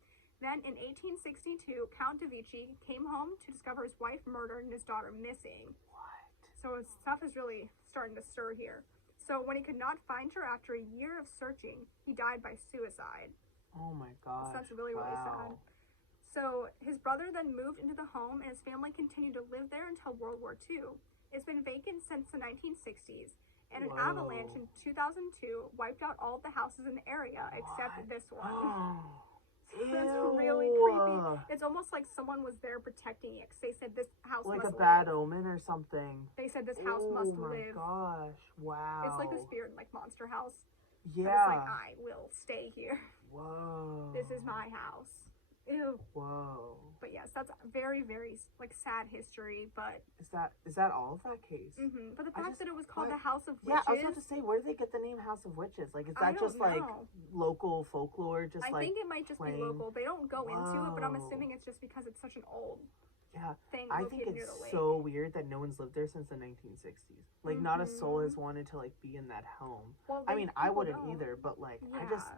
Then, in 1862, Count de Vici came home to discover his wife murdered and his daughter missing. What? So his stuff is really starting to stir here. So when he could not find her after a year of searching, he died by suicide. Oh my gosh. So that's really, really sad. So his brother then moved into the home, and his family continued to live there until World War II. It's been vacant since the 1960s, and an avalanche in 2002 wiped out all of the houses in the area except this one. That's really creepy. It's almost like someone was there protecting it, because they said this house like must a bad live. omen or something. They said this house must live. Oh my gosh. Wow. It's like the spirit, like Monster House. Yeah. It's like, I will stay here. Whoa. This is my house. Ew. Whoa. But yes, that's very, very, like, sad history, but... Is that all of that case? But the fact that it was called the House of Witches... Yeah, I was about to say, where did they get the name House of Witches? Like, is that just, like, local folklore? Just, I think it might just be local. They don't go into it, but I'm assuming it's just because it's such an old thing I located think near it's the lake. so weird that no one's lived there since the 1960s. Like, not a soul has wanted to, like, be in that home. Well, I mean, I wouldn't don't. either, but, like,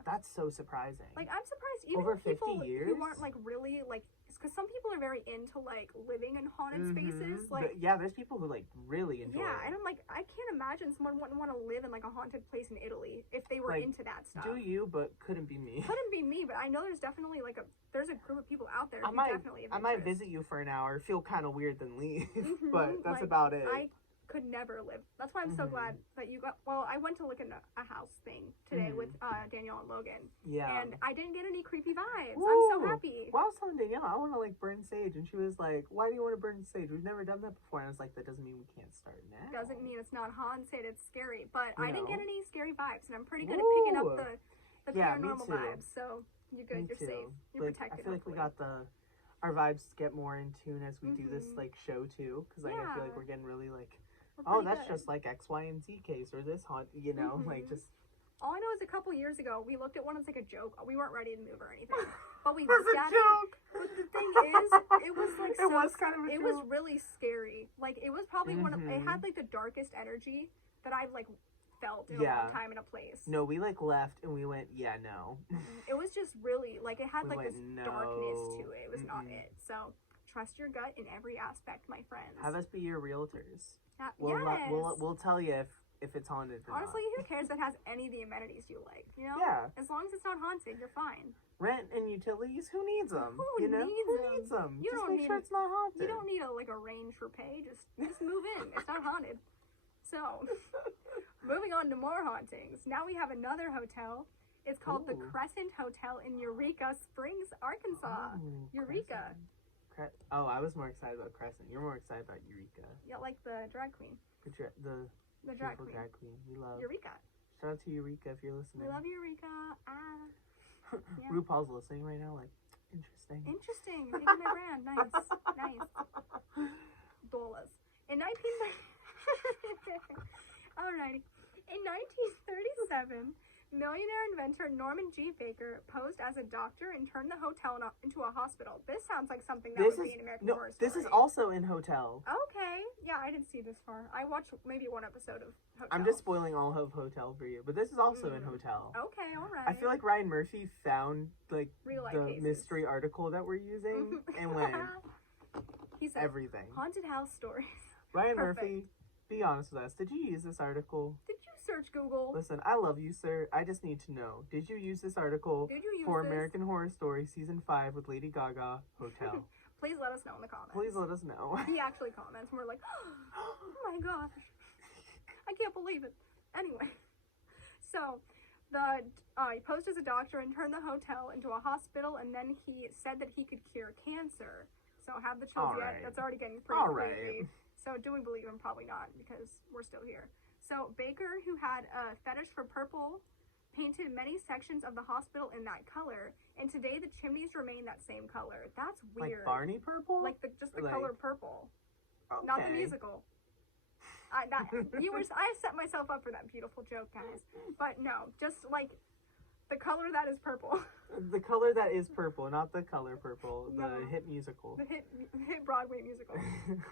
that's so surprising. Like, I'm surprised even over 50 people years? who aren't, like, really, like, because some people are very into, like, living in haunted spaces. Like, but, yeah, there's people who, like, really enjoy it. and I'm like, I can't imagine someone wouldn't want to live in, like, a haunted place in Italy if they were like, into that stuff. Do you, but couldn't be me. Couldn't be me, but I know there's definitely, like, there's a group of people out there who definitely have I might interest. visit you for an hour, feel kind of weird, then leave. But that's like, about it. I could never live. That's why I'm so glad that you got. Well, I went to look at a house thing today with Danielle and Logan. Yeah. And I didn't get any creepy vibes. Ooh. I'm so happy. Well, I was telling Danielle, I want to, like, burn sage. And she was like, why do you want to burn sage? We've never done that before. And I was like, that doesn't mean we can't start now. Doesn't mean it's not haunted. It's scary. But I didn't get any scary vibes. And I'm pretty good at Ooh. picking up the paranormal me too. vibes. So you're good. Me You're too. safe. You're like, protected. I feel like we got our vibes get more in tune as we do this, like, show too. Because, like, I feel like we're getting really, like, that's good. just like X, Y, and Z case or this haunt, you know, like, just. All I know is a couple years ago, we looked at one as, like, a joke. We weren't ready to move or anything. But we That's looked at a joke. it. But the thing is, it was, like, It was kind of a it joke. was really scary. Like, it was probably one of, it had, like, the darkest energy that I've, like, felt in a long time in a place. No, we, like, left and we went, no. It was just really, like, it had, We like, went, this no. darkness to it. It was not it. So, trust your gut in every aspect, my friends. Have us be your realtors. Yes. We'll tell you if if it's haunted or Honestly, not. who cares if it has any of the amenities you like, you know? Yeah. As long as it's not haunted, you're fine. Rent and utilities, who needs them? Who needs them? You Just don't make sure it's not haunted. You don't need a range for pay. Just move in. It's not haunted. So, moving on to more hauntings. Now we have another hotel. It's called the Crescent Hotel in Eureka Springs, Arkansas. Eureka. Oh, I was more excited about Crescent. You're more excited about Eureka. Yeah, like the drag queen. The drag queen. We love. Eureka. Shout out to Eureka if you're listening. We love Eureka. Yeah. RuPaul's listening right now, like, interesting. Interesting. Taking my brand. Nice. Dollars. Alrighty. In 1937, millionaire inventor Norman G. Baker posed as a doctor and turned the hotel into a hospital. This sounds like something that would be an American Horror Story. This is also in Hotel. Okay. Yeah, I didn't see this far. I watched maybe one episode of Hotel. I'm just spoiling all of Hotel for you, but this is also in Hotel. Okay, alright. I feel like Ryan Murphy found, like, the cases. mystery article that we're using and went, he said, everything. Haunted house stories. Ryan Murphy, be honest with us. Did you use this article? Did you search Google? Listen, I love you, sir. I just need to know. Did you use this article for American Horror Story Season 5 with Lady Gaga, Hotel? Please let us know in the comments. Please let us know. He actually comments and we're like, oh my gosh. I can't believe it. Anyway. So, he posed as a doctor and turned the hotel into a hospital, and then he said that he could cure cancer. So have the chills yet? That's already getting pretty creepy. So do we believe him? Probably not, because we're still here. So Baker, who had a fetish for purple, painted many sections of the hospital in that color, and today the chimneys remain that same color. That's weird. Like Barney purple? Like just the color purple. Okay. Not the musical. I set myself up for that beautiful joke, guys. But no, just like the color that is purple. The color that is purple, not the color purple. The hit musical. The hit Broadway musical.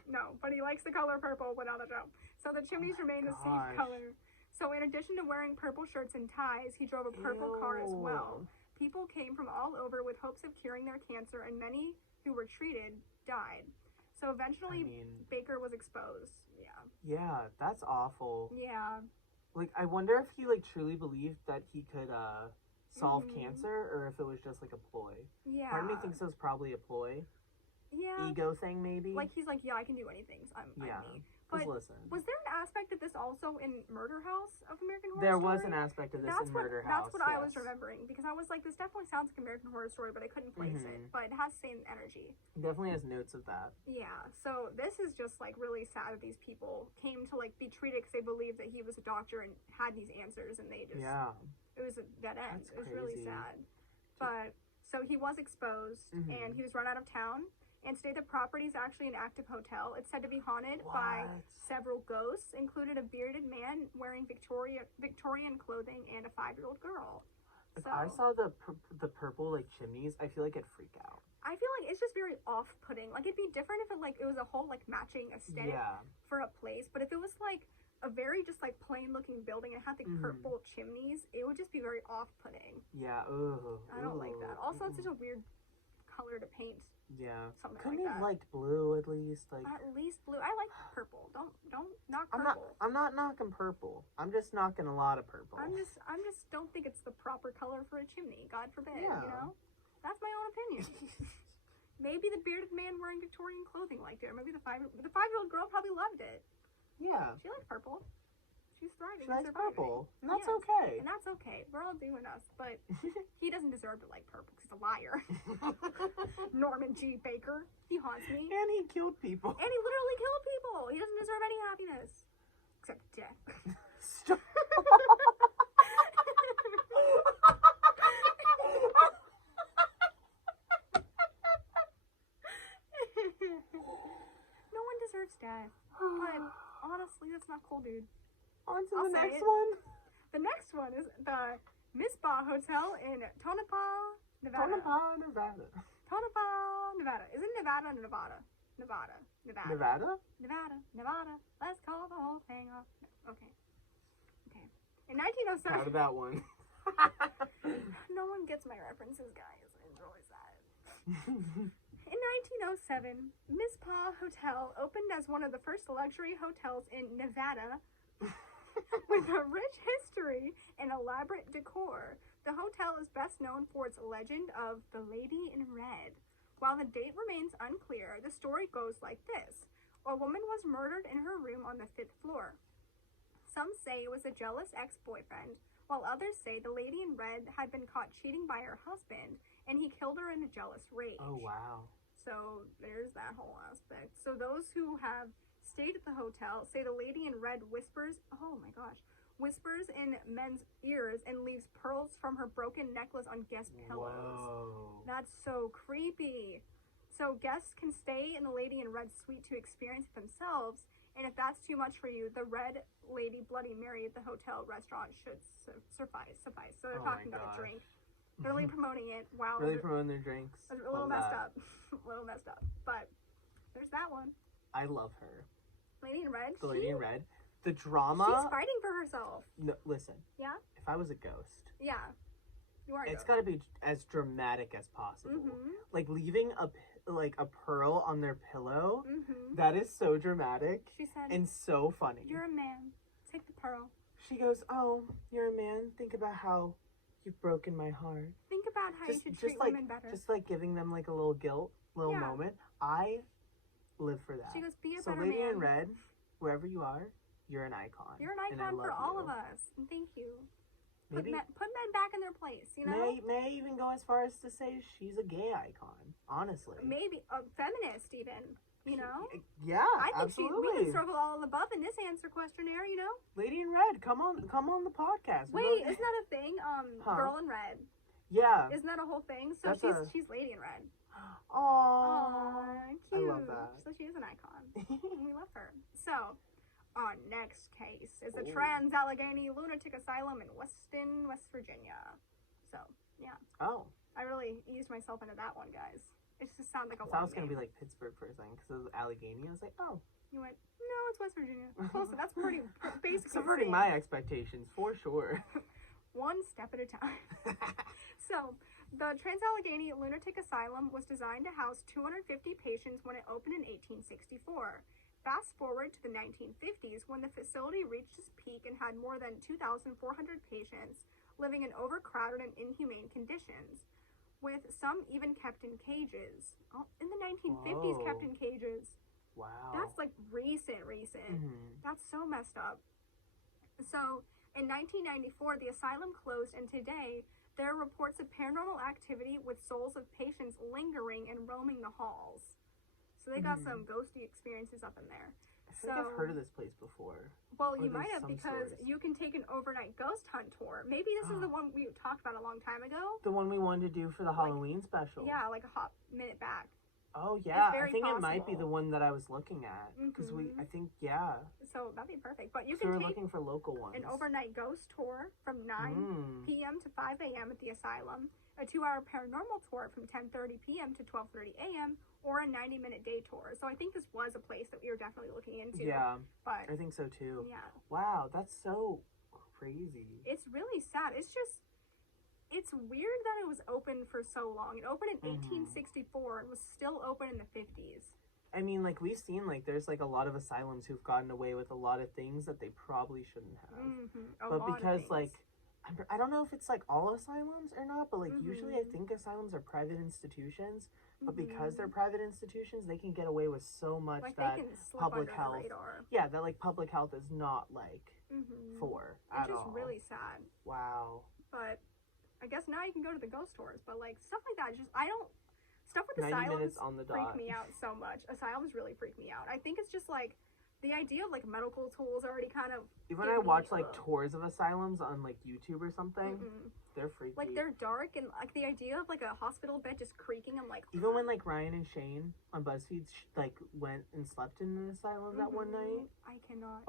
No, but he likes the color purple, but not the joke. So the chimneys remain the same color. So in addition to wearing purple shirts and ties, he drove a purple car as well. People came from all over with hopes of curing their cancer, and many who were treated died. So eventually, Baker was exposed. Yeah. Yeah, that's awful. Yeah. Like, I wonder if he, like, truly believed that he could, solve cancer, or if it was just, like, a ploy. Yeah. Part of me thinks it was probably a ploy. Yeah. Ego thing, maybe? Like, he's like, yeah, I can do anything. I'm me. But listen. Was there an aspect of this also in Murder House of American Horror There Story? was an aspect of this in Murder House. That's what I was remembering, because I was like, this definitely sounds like American Horror Story, but I couldn't place it. But it has the same energy. It definitely has notes of that. Yeah, so this is just like really sad that these people came to like be treated because they believed that he was a doctor and had these answers, and they just it was a dead end. It was really sad. But so he was exposed and he was run out of town. And today the property is actually an active hotel. It's said to be haunted by several ghosts, included a bearded man wearing Victorian clothing and a 5-year-old girl. If I saw the purple like chimneys, I feel like I'd freak out. I feel like it's just very off-putting. Like, it'd be different if it was a whole like matching aesthetic for a place, but if it was like a very just like plain looking building and had the purple chimneys, it would just be very off-putting. Yeah. I don't like that. Also, it's such a weird color to paint. Yeah. Something Couldn't like that. Couldn't liked blue at least? Like, at least blue. I like purple. Don't knock purple. I'm not knocking purple. I'm just knocking a lot of purple. I'm just don't think it's the proper color for a chimney. God forbid. Yeah. You know? That's my own opinion. Maybe the bearded man wearing Victorian clothing liked it, or maybe the 5-year-old girl probably loved it. Yeah. She liked purple. She's thriving. She likes purple. And that's okay. And that's okay. We're all doing us. But he doesn't deserve to like purple because he's a liar. Norman G. Baker. He haunts me. And he killed people. And he literally killed people. He doesn't deserve any happiness. Except death. Stop. No one deserves death. But honestly, that's not cool, dude. On to the next one. The next one is the Misbah Hotel in Tonopah, Nevada. Tonopah, Nevada. Is it Nevada or Nevada? Nevada. Let's call the whole thing off. Okay. In 1907. Proud of that one. No one gets my references, guys. It's really sad. In 1907, Misbah Hotel opened as one of the first luxury hotels in Nevada. With a rich history and elaborate decor, the hotel is best known for its legend of the Lady in Red. While the date remains unclear, the story goes like this. A woman was murdered in her room on the 5th floor. Some say it was a jealous ex-boyfriend, while others say the Lady in Red had been caught cheating by her husband, and he killed her in a jealous rage. Oh, wow. So there's that whole aspect. So those who have stayed at the hotel say the Lady in Red whispers in men's ears and leaves pearls from her broken necklace on guest pillows. Whoa. That's so creepy. So guests can stay in the Lady in Red suite to experience it themselves, and if that's too much for you, the Red Lady Bloody Mary at the hotel restaurant should suffice. So they're talking about a drink. They're really promoting it. Wow. Really promoting their drinks. A little messed up. A little messed up. But there's that one. I love her. Lady in Red? The Lady in Red. The drama. She's fighting for herself. No, listen. Yeah? If I was a ghost. Yeah. You are a It's ghost. got to be as dramatic as possible. Mm-hmm. Like leaving a pearl on their pillow. Mm-hmm. That is so dramatic. She said, and so funny. "You're a man. Take the pearl." She goes, "Oh, you're a man. Think about how you've broken my heart. Think about how you should treat women better." Just like giving them like a little guilt, moment. I live for that. She goes, "Be a so better Lady man." in Red, wherever you are, you're an icon. You're an icon for all of us. And thank you. Maybe Put men back in their place, you know? May I even go as far as to say she's a gay icon, honestly. Maybe a feminist even, you know? Yeah, I think absolutely. we can circle all above in this answer questionnaire, you know? Lady in Red, come on the podcast. Wait, isn't that a thing? Girl in Red. Yeah. Isn't that a whole thing? So she's Lady in Red. Aww. Cute. I love that. So she is an icon. We love her. So, our next case is the Trans-Allegheny Lunatic Asylum in Weston, West Virginia. So, yeah. Oh. I really eased myself into that one, guys. It just sounded like a I long was going to name. be like Pittsburgh for a second because it was Allegheny. I was like, oh. You went, no, it's West Virginia. Close. That's pretty basically subverting my expectations, for sure. One step at a time. So, the Trans-Allegheny Lunatic Asylum was designed to house 250 patients when it opened in 1864. Fast forward to the 1950s when the facility reached its peak and had more than 2,400 patients living in overcrowded and inhumane conditions, with some even kept in cages. Oh, in the 1950s, kept in cages. Wow. That's like recent. Mm-hmm. That's so messed up. So, in 1994, the asylum closed, and today, there are reports of paranormal activity with souls of patients lingering and roaming the halls. So they got some ghosty experiences up in there. I feel like I've heard of this place before. Well, you might have, because you can take an overnight ghost hunt tour. Maybe this is the one we talked about a long time ago. The one we wanted to do for the Halloween special. Yeah, like a hot minute back. Oh, yeah. I think possible. It might be the one that I was looking at. Because yeah. So that'd be perfect. But you so can we're take looking for local ones. An overnight ghost tour from 9 p.m. to 5 a.m. at the asylum, a 2-hour paranormal tour from 10:30 p.m. to 12:30 a.m., or a 90-minute day tour. So I think this was a place that we were definitely looking into. Yeah, but I think so too. Yeah. Wow, that's so crazy. It's really sad. It's weird that it was open for so long. It opened in 1864 and was still open in the 50s. I mean, like, we've seen, like, there's, like, a lot of asylums who've gotten away with a lot of things that they probably shouldn't have. But because, like, I don't know if it's, like, all asylums or not, but, like, usually I think asylums are private institutions. But because they're private institutions, they can get away with so much like that they can slip public under health... the radar. Yeah, that, like, public health is not, like, for at all. It's just really sad. Wow. But I guess now you can go to the ghost tours. But, like, stuff like that, stuff with 90 asylums minutes on the dot. freak me out so much. Asylums really freak me out. I think it's just, like, the idea of, like, medical tools already kind of... Even when I watch, like, tours of asylums on, like, YouTube or something, they're freaky. Like, they're dark, and, like, the idea of, like, a hospital bed just creaking, I'm like... Even when, like, Ryan and Shane on BuzzFeed, like, went and slept in an asylum that one night. I cannot.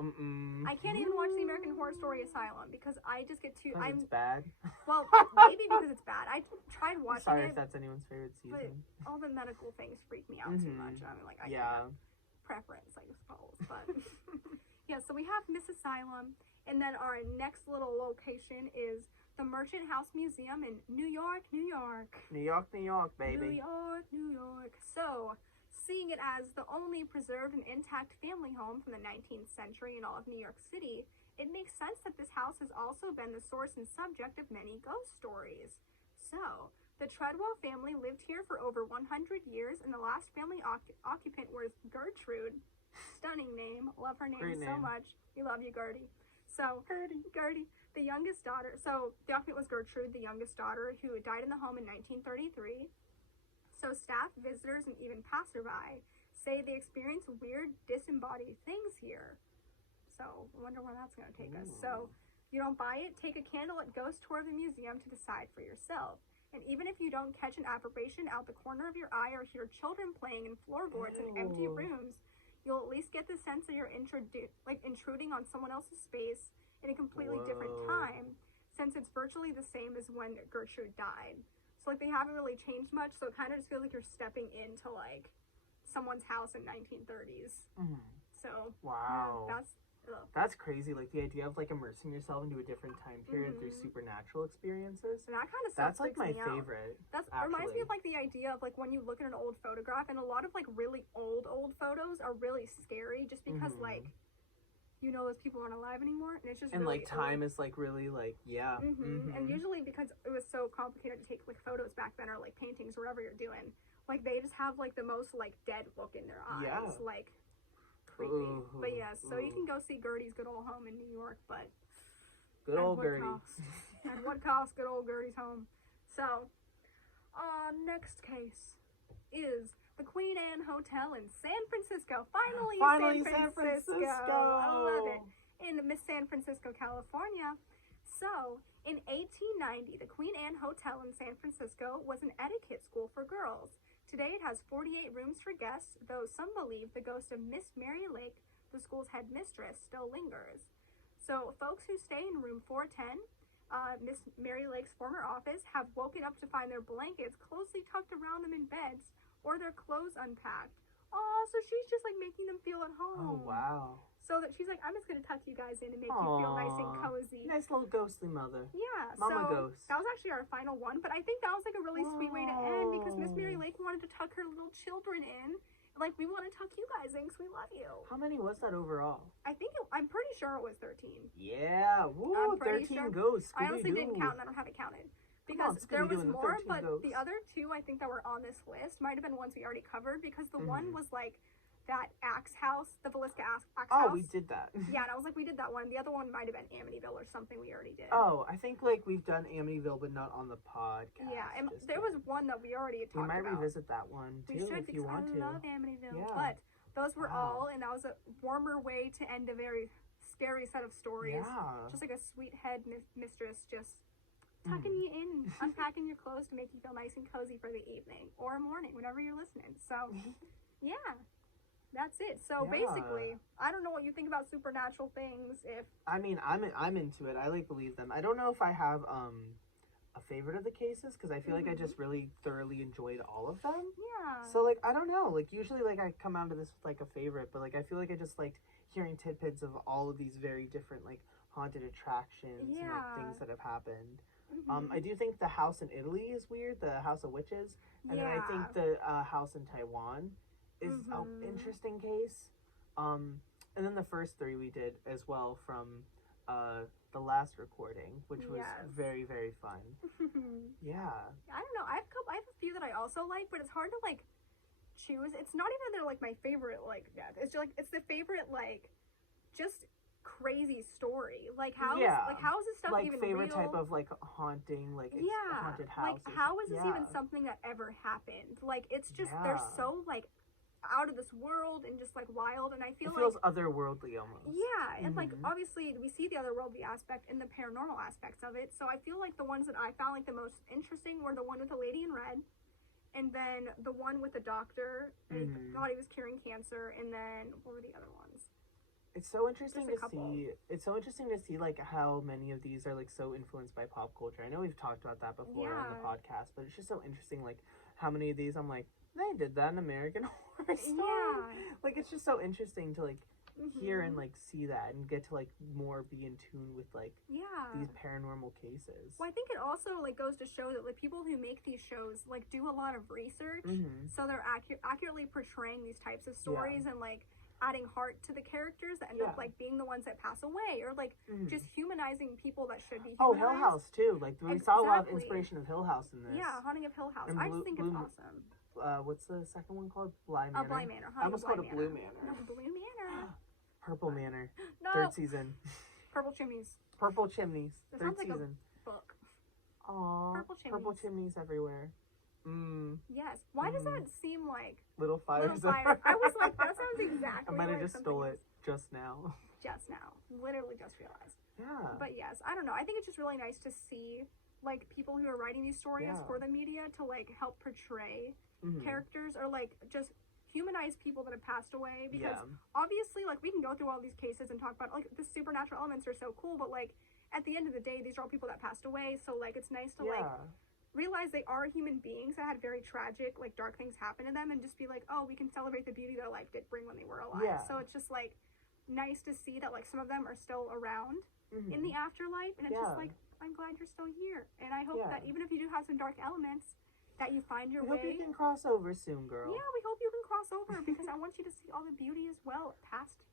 I can't even watch the American Horror Story Asylum, because I just get too... It's bad? Well, maybe because it's bad. I tried watching Sorry it. if that's anyone's favorite season. But all the medical things freak me out too much. I mean, like, I can't. Preference, I suppose, but yeah. So we have Miss Asylum, and then our next little location is the Merchant House Museum in New York, New York. New York, New York, baby. New York, New York. So, seeing it as the only preserved and intact family home from the 19th century in all of New York City, it makes sense that this house has also been the source and subject of many ghost stories. So, the Treadwell family lived here for over 100 years, and the last family occupant was Gertrude. Stunning name. Love her name so much. We love you, Gertie. So, Gertie, the youngest daughter. So, the occupant was Gertrude, the youngest daughter, who died in the home in 1933. So, staff, visitors, and even passerby say they experience weird, disembodied things here. So, I wonder where that's going to take us. So, you don't buy it, take a candlelit ghost tour of the museum to decide for yourself. And even if you don't catch an apparition out the corner of your eye or hear children playing in floorboards in empty rooms, you'll at least get the sense that you're intruding on someone else's space in a completely different time, since it's virtually the same as when Gertrude died. So, like, they haven't really changed much, so it kind of just feels like you're stepping into, like, someone's house in 1930s. So, wow. Yeah, that's crazy. Like, the idea of, like, immersing yourself into a different time period through supernatural experiences. And that kind of stuff that's, like, my favorite. That reminds me of, like, the idea of, like, when you look at an old photograph, and a lot of, like, really old photos are really scary just because, like, you know, those people aren't alive anymore, and it's just and, really like, time is, like, really, like, And usually because it was so complicated to take, like, photos back then, or, like, paintings, or whatever you're doing, like, they just have, like, the most, like, dead look in their eyes. Like, creepy. But yeah, so you can go see Gertie's good old home in New York, but good old Gertie. At what cost? Good old Gertie's home. So, next case is the Queen Anne Hotel in San Francisco. Finally San Francisco. I love it. In Miss San Francisco, California. So, in 1890, the Queen Anne Hotel in San Francisco was an etiquette school for girls. Today it has 48 rooms for guests, though some believe the ghost of Miss Mary Lake, the school's headmistress, still lingers. So folks who stay in room 410, Miss Mary Lake's former office, have woken up to find their blankets closely tucked around them in beds, or their clothes unpacked. Oh, so she's just like making them feel at home. Oh, wow. So that she's like, I'm just going to tuck you guys in and make you feel nice and cozy. Nice little ghostly mother. Yeah. Mama ghost. That was actually our final one, but I think that was like a really sweet way to end, because Miss Mary Lake wanted to tuck her little children in. Like, we want to tuck you guys in because we love you. How many was that overall? I'm pretty sure it was 13. Yeah. Woo, 13 ghosts. I honestly didn't count, and I don't have it counted. Because there was more, but ghosts. The other two I think that were on this list might have been ones we already covered, because the one was like that axe house, the Velisca axe house. Oh, we did that. Yeah, and I was like, we did that one. The other one might have been Amityville or something we already did. Oh, I think, like, we've done Amityville, but not on the podcast. Yeah, and there was one that we already had talked about. We might revisit that one, too, we should, if you want to. I love Amityville. Yeah. But those were all, and that was a warmer way to end a very scary set of stories. Yeah. Just like a sweet head mistress just tucking you in, unpacking your clothes to make you feel nice and cozy for the evening or morning, whenever you're listening. So, yeah. That's it. So basically, I don't know what you think about supernatural things. I mean, I'm into it. I like believe them. I don't know if I have a favorite of the cases, because I feel like I just really thoroughly enjoyed all of them. Yeah. So, like, I don't know. Like, usually, like, I come out of this with like a favorite, but like I feel like I just liked hearing tidbits of all of these very different, like, haunted attractions and like things that have happened. I do think the house in Italy is weird, the House of Witches, and then I think the house in Taiwan is an interesting case. And then the first three we did as well from the last recording, which was very, very fun. Yeah. I don't know. I have a few that I also like, but it's hard to like choose. It's not even that they're like my favorite like death. It's just like it's the favorite like just crazy story. Like how is this stuff like even favorite real? Type of like haunting, like haunted house. Like how is this even something that ever happened? Like it's just they're so like out of this world and just like wild, and I feel it feels otherworldly almost. Yeah, and like obviously we see the otherworldly aspect and the paranormal aspects of it, so I feel like the ones that I found like the most interesting were the one with the lady in red, and then the one with the doctor and he thought he was curing cancer, and then what were the other ones? It's so interesting to see. It's so interesting to see like how many of these are like so influenced by pop culture. I know we've talked about that before on the podcast, but it's just so interesting like how many of these I'm like, they did that in American Horror Story. Yeah. Like it's just so interesting to like hear and like see that and get to like more be in tune with like these paranormal cases. Well, I think it also like goes to show that like people who make these shows like do a lot of research, so they're accurately portraying these types of stories and like adding heart to the characters that end up like being the ones that pass away, or like just humanizing people that should be humanized. Hill House too. Like we saw a lot of inspiration of Hill House in this. Yeah, Haunting of Hill House. I just think it's awesome. What's the second one called? Bly Manor. Bly Manor. I almost called it Blue Manor. No, Blue Manor. Purple Manor. No. 3rd season. Purple Chimneys. Purple Chimneys. That 3rd sounds like season. a book. Aww. Purple Chimneys everywhere. Yes. Why does that seem like little fires? I was like, that sounds exactly. I might have like just stole it just now. Just now, literally just realized. Yeah. But yes, I don't know. I think it's just really nice to see like people who are writing these stories for the media to like help portray characters or like just humanize people that have passed away, because obviously like we can go through all these cases and talk about like the supernatural elements are so cool, but like at the end of the day these are all people that passed away, so like it's nice to like realize they are human beings that had very tragic like dark things happen to them, and just be like, oh, we can celebrate the beauty their life did bring when they were alive. So it's just like nice to see that like some of them are still around in the afterlife, and it's just like, I'm glad you're still here, and I hope that even if you do have some dark elements, that you find your way. I hope you can cross over soon, girl. Yeah, we hope you can cross over, because I want you to see all the beauty as well past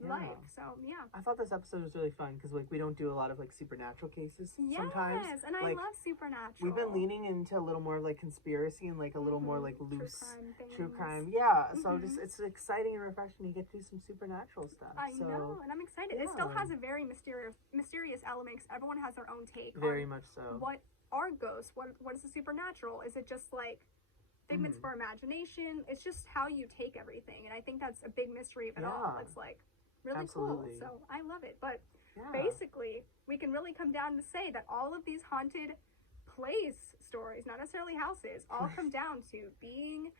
life. So I thought this episode was really fun because like we don't do a lot of like supernatural cases sometimes. Yes, and like, I love supernatural. We've been leaning into a little more like conspiracy and like a little more like loose true crime. So just it's exciting and refreshing to get to do some supernatural stuff. I know, and I'm excited. It still has a very mysterious elements. Everyone has their own take. Very much so. What are ghosts? What is the supernatural? Is it just like figments for imagination? It's just how you take everything, and I think that's a big mystery of it all. It's like really cool. So I love it. But basically, we can really come down to say that all of these haunted place stories, not necessarily houses, all come down to being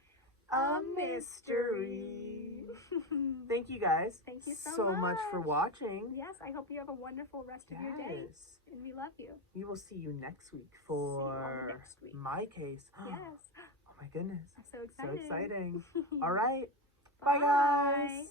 a mystery. Thank you guys. Thank you so much for watching. Yes, I hope you have a wonderful rest of your day. And we love you. We will see you next week for my case. Yes. Oh my goodness. I'm so excited. So exciting. All right. Bye guys.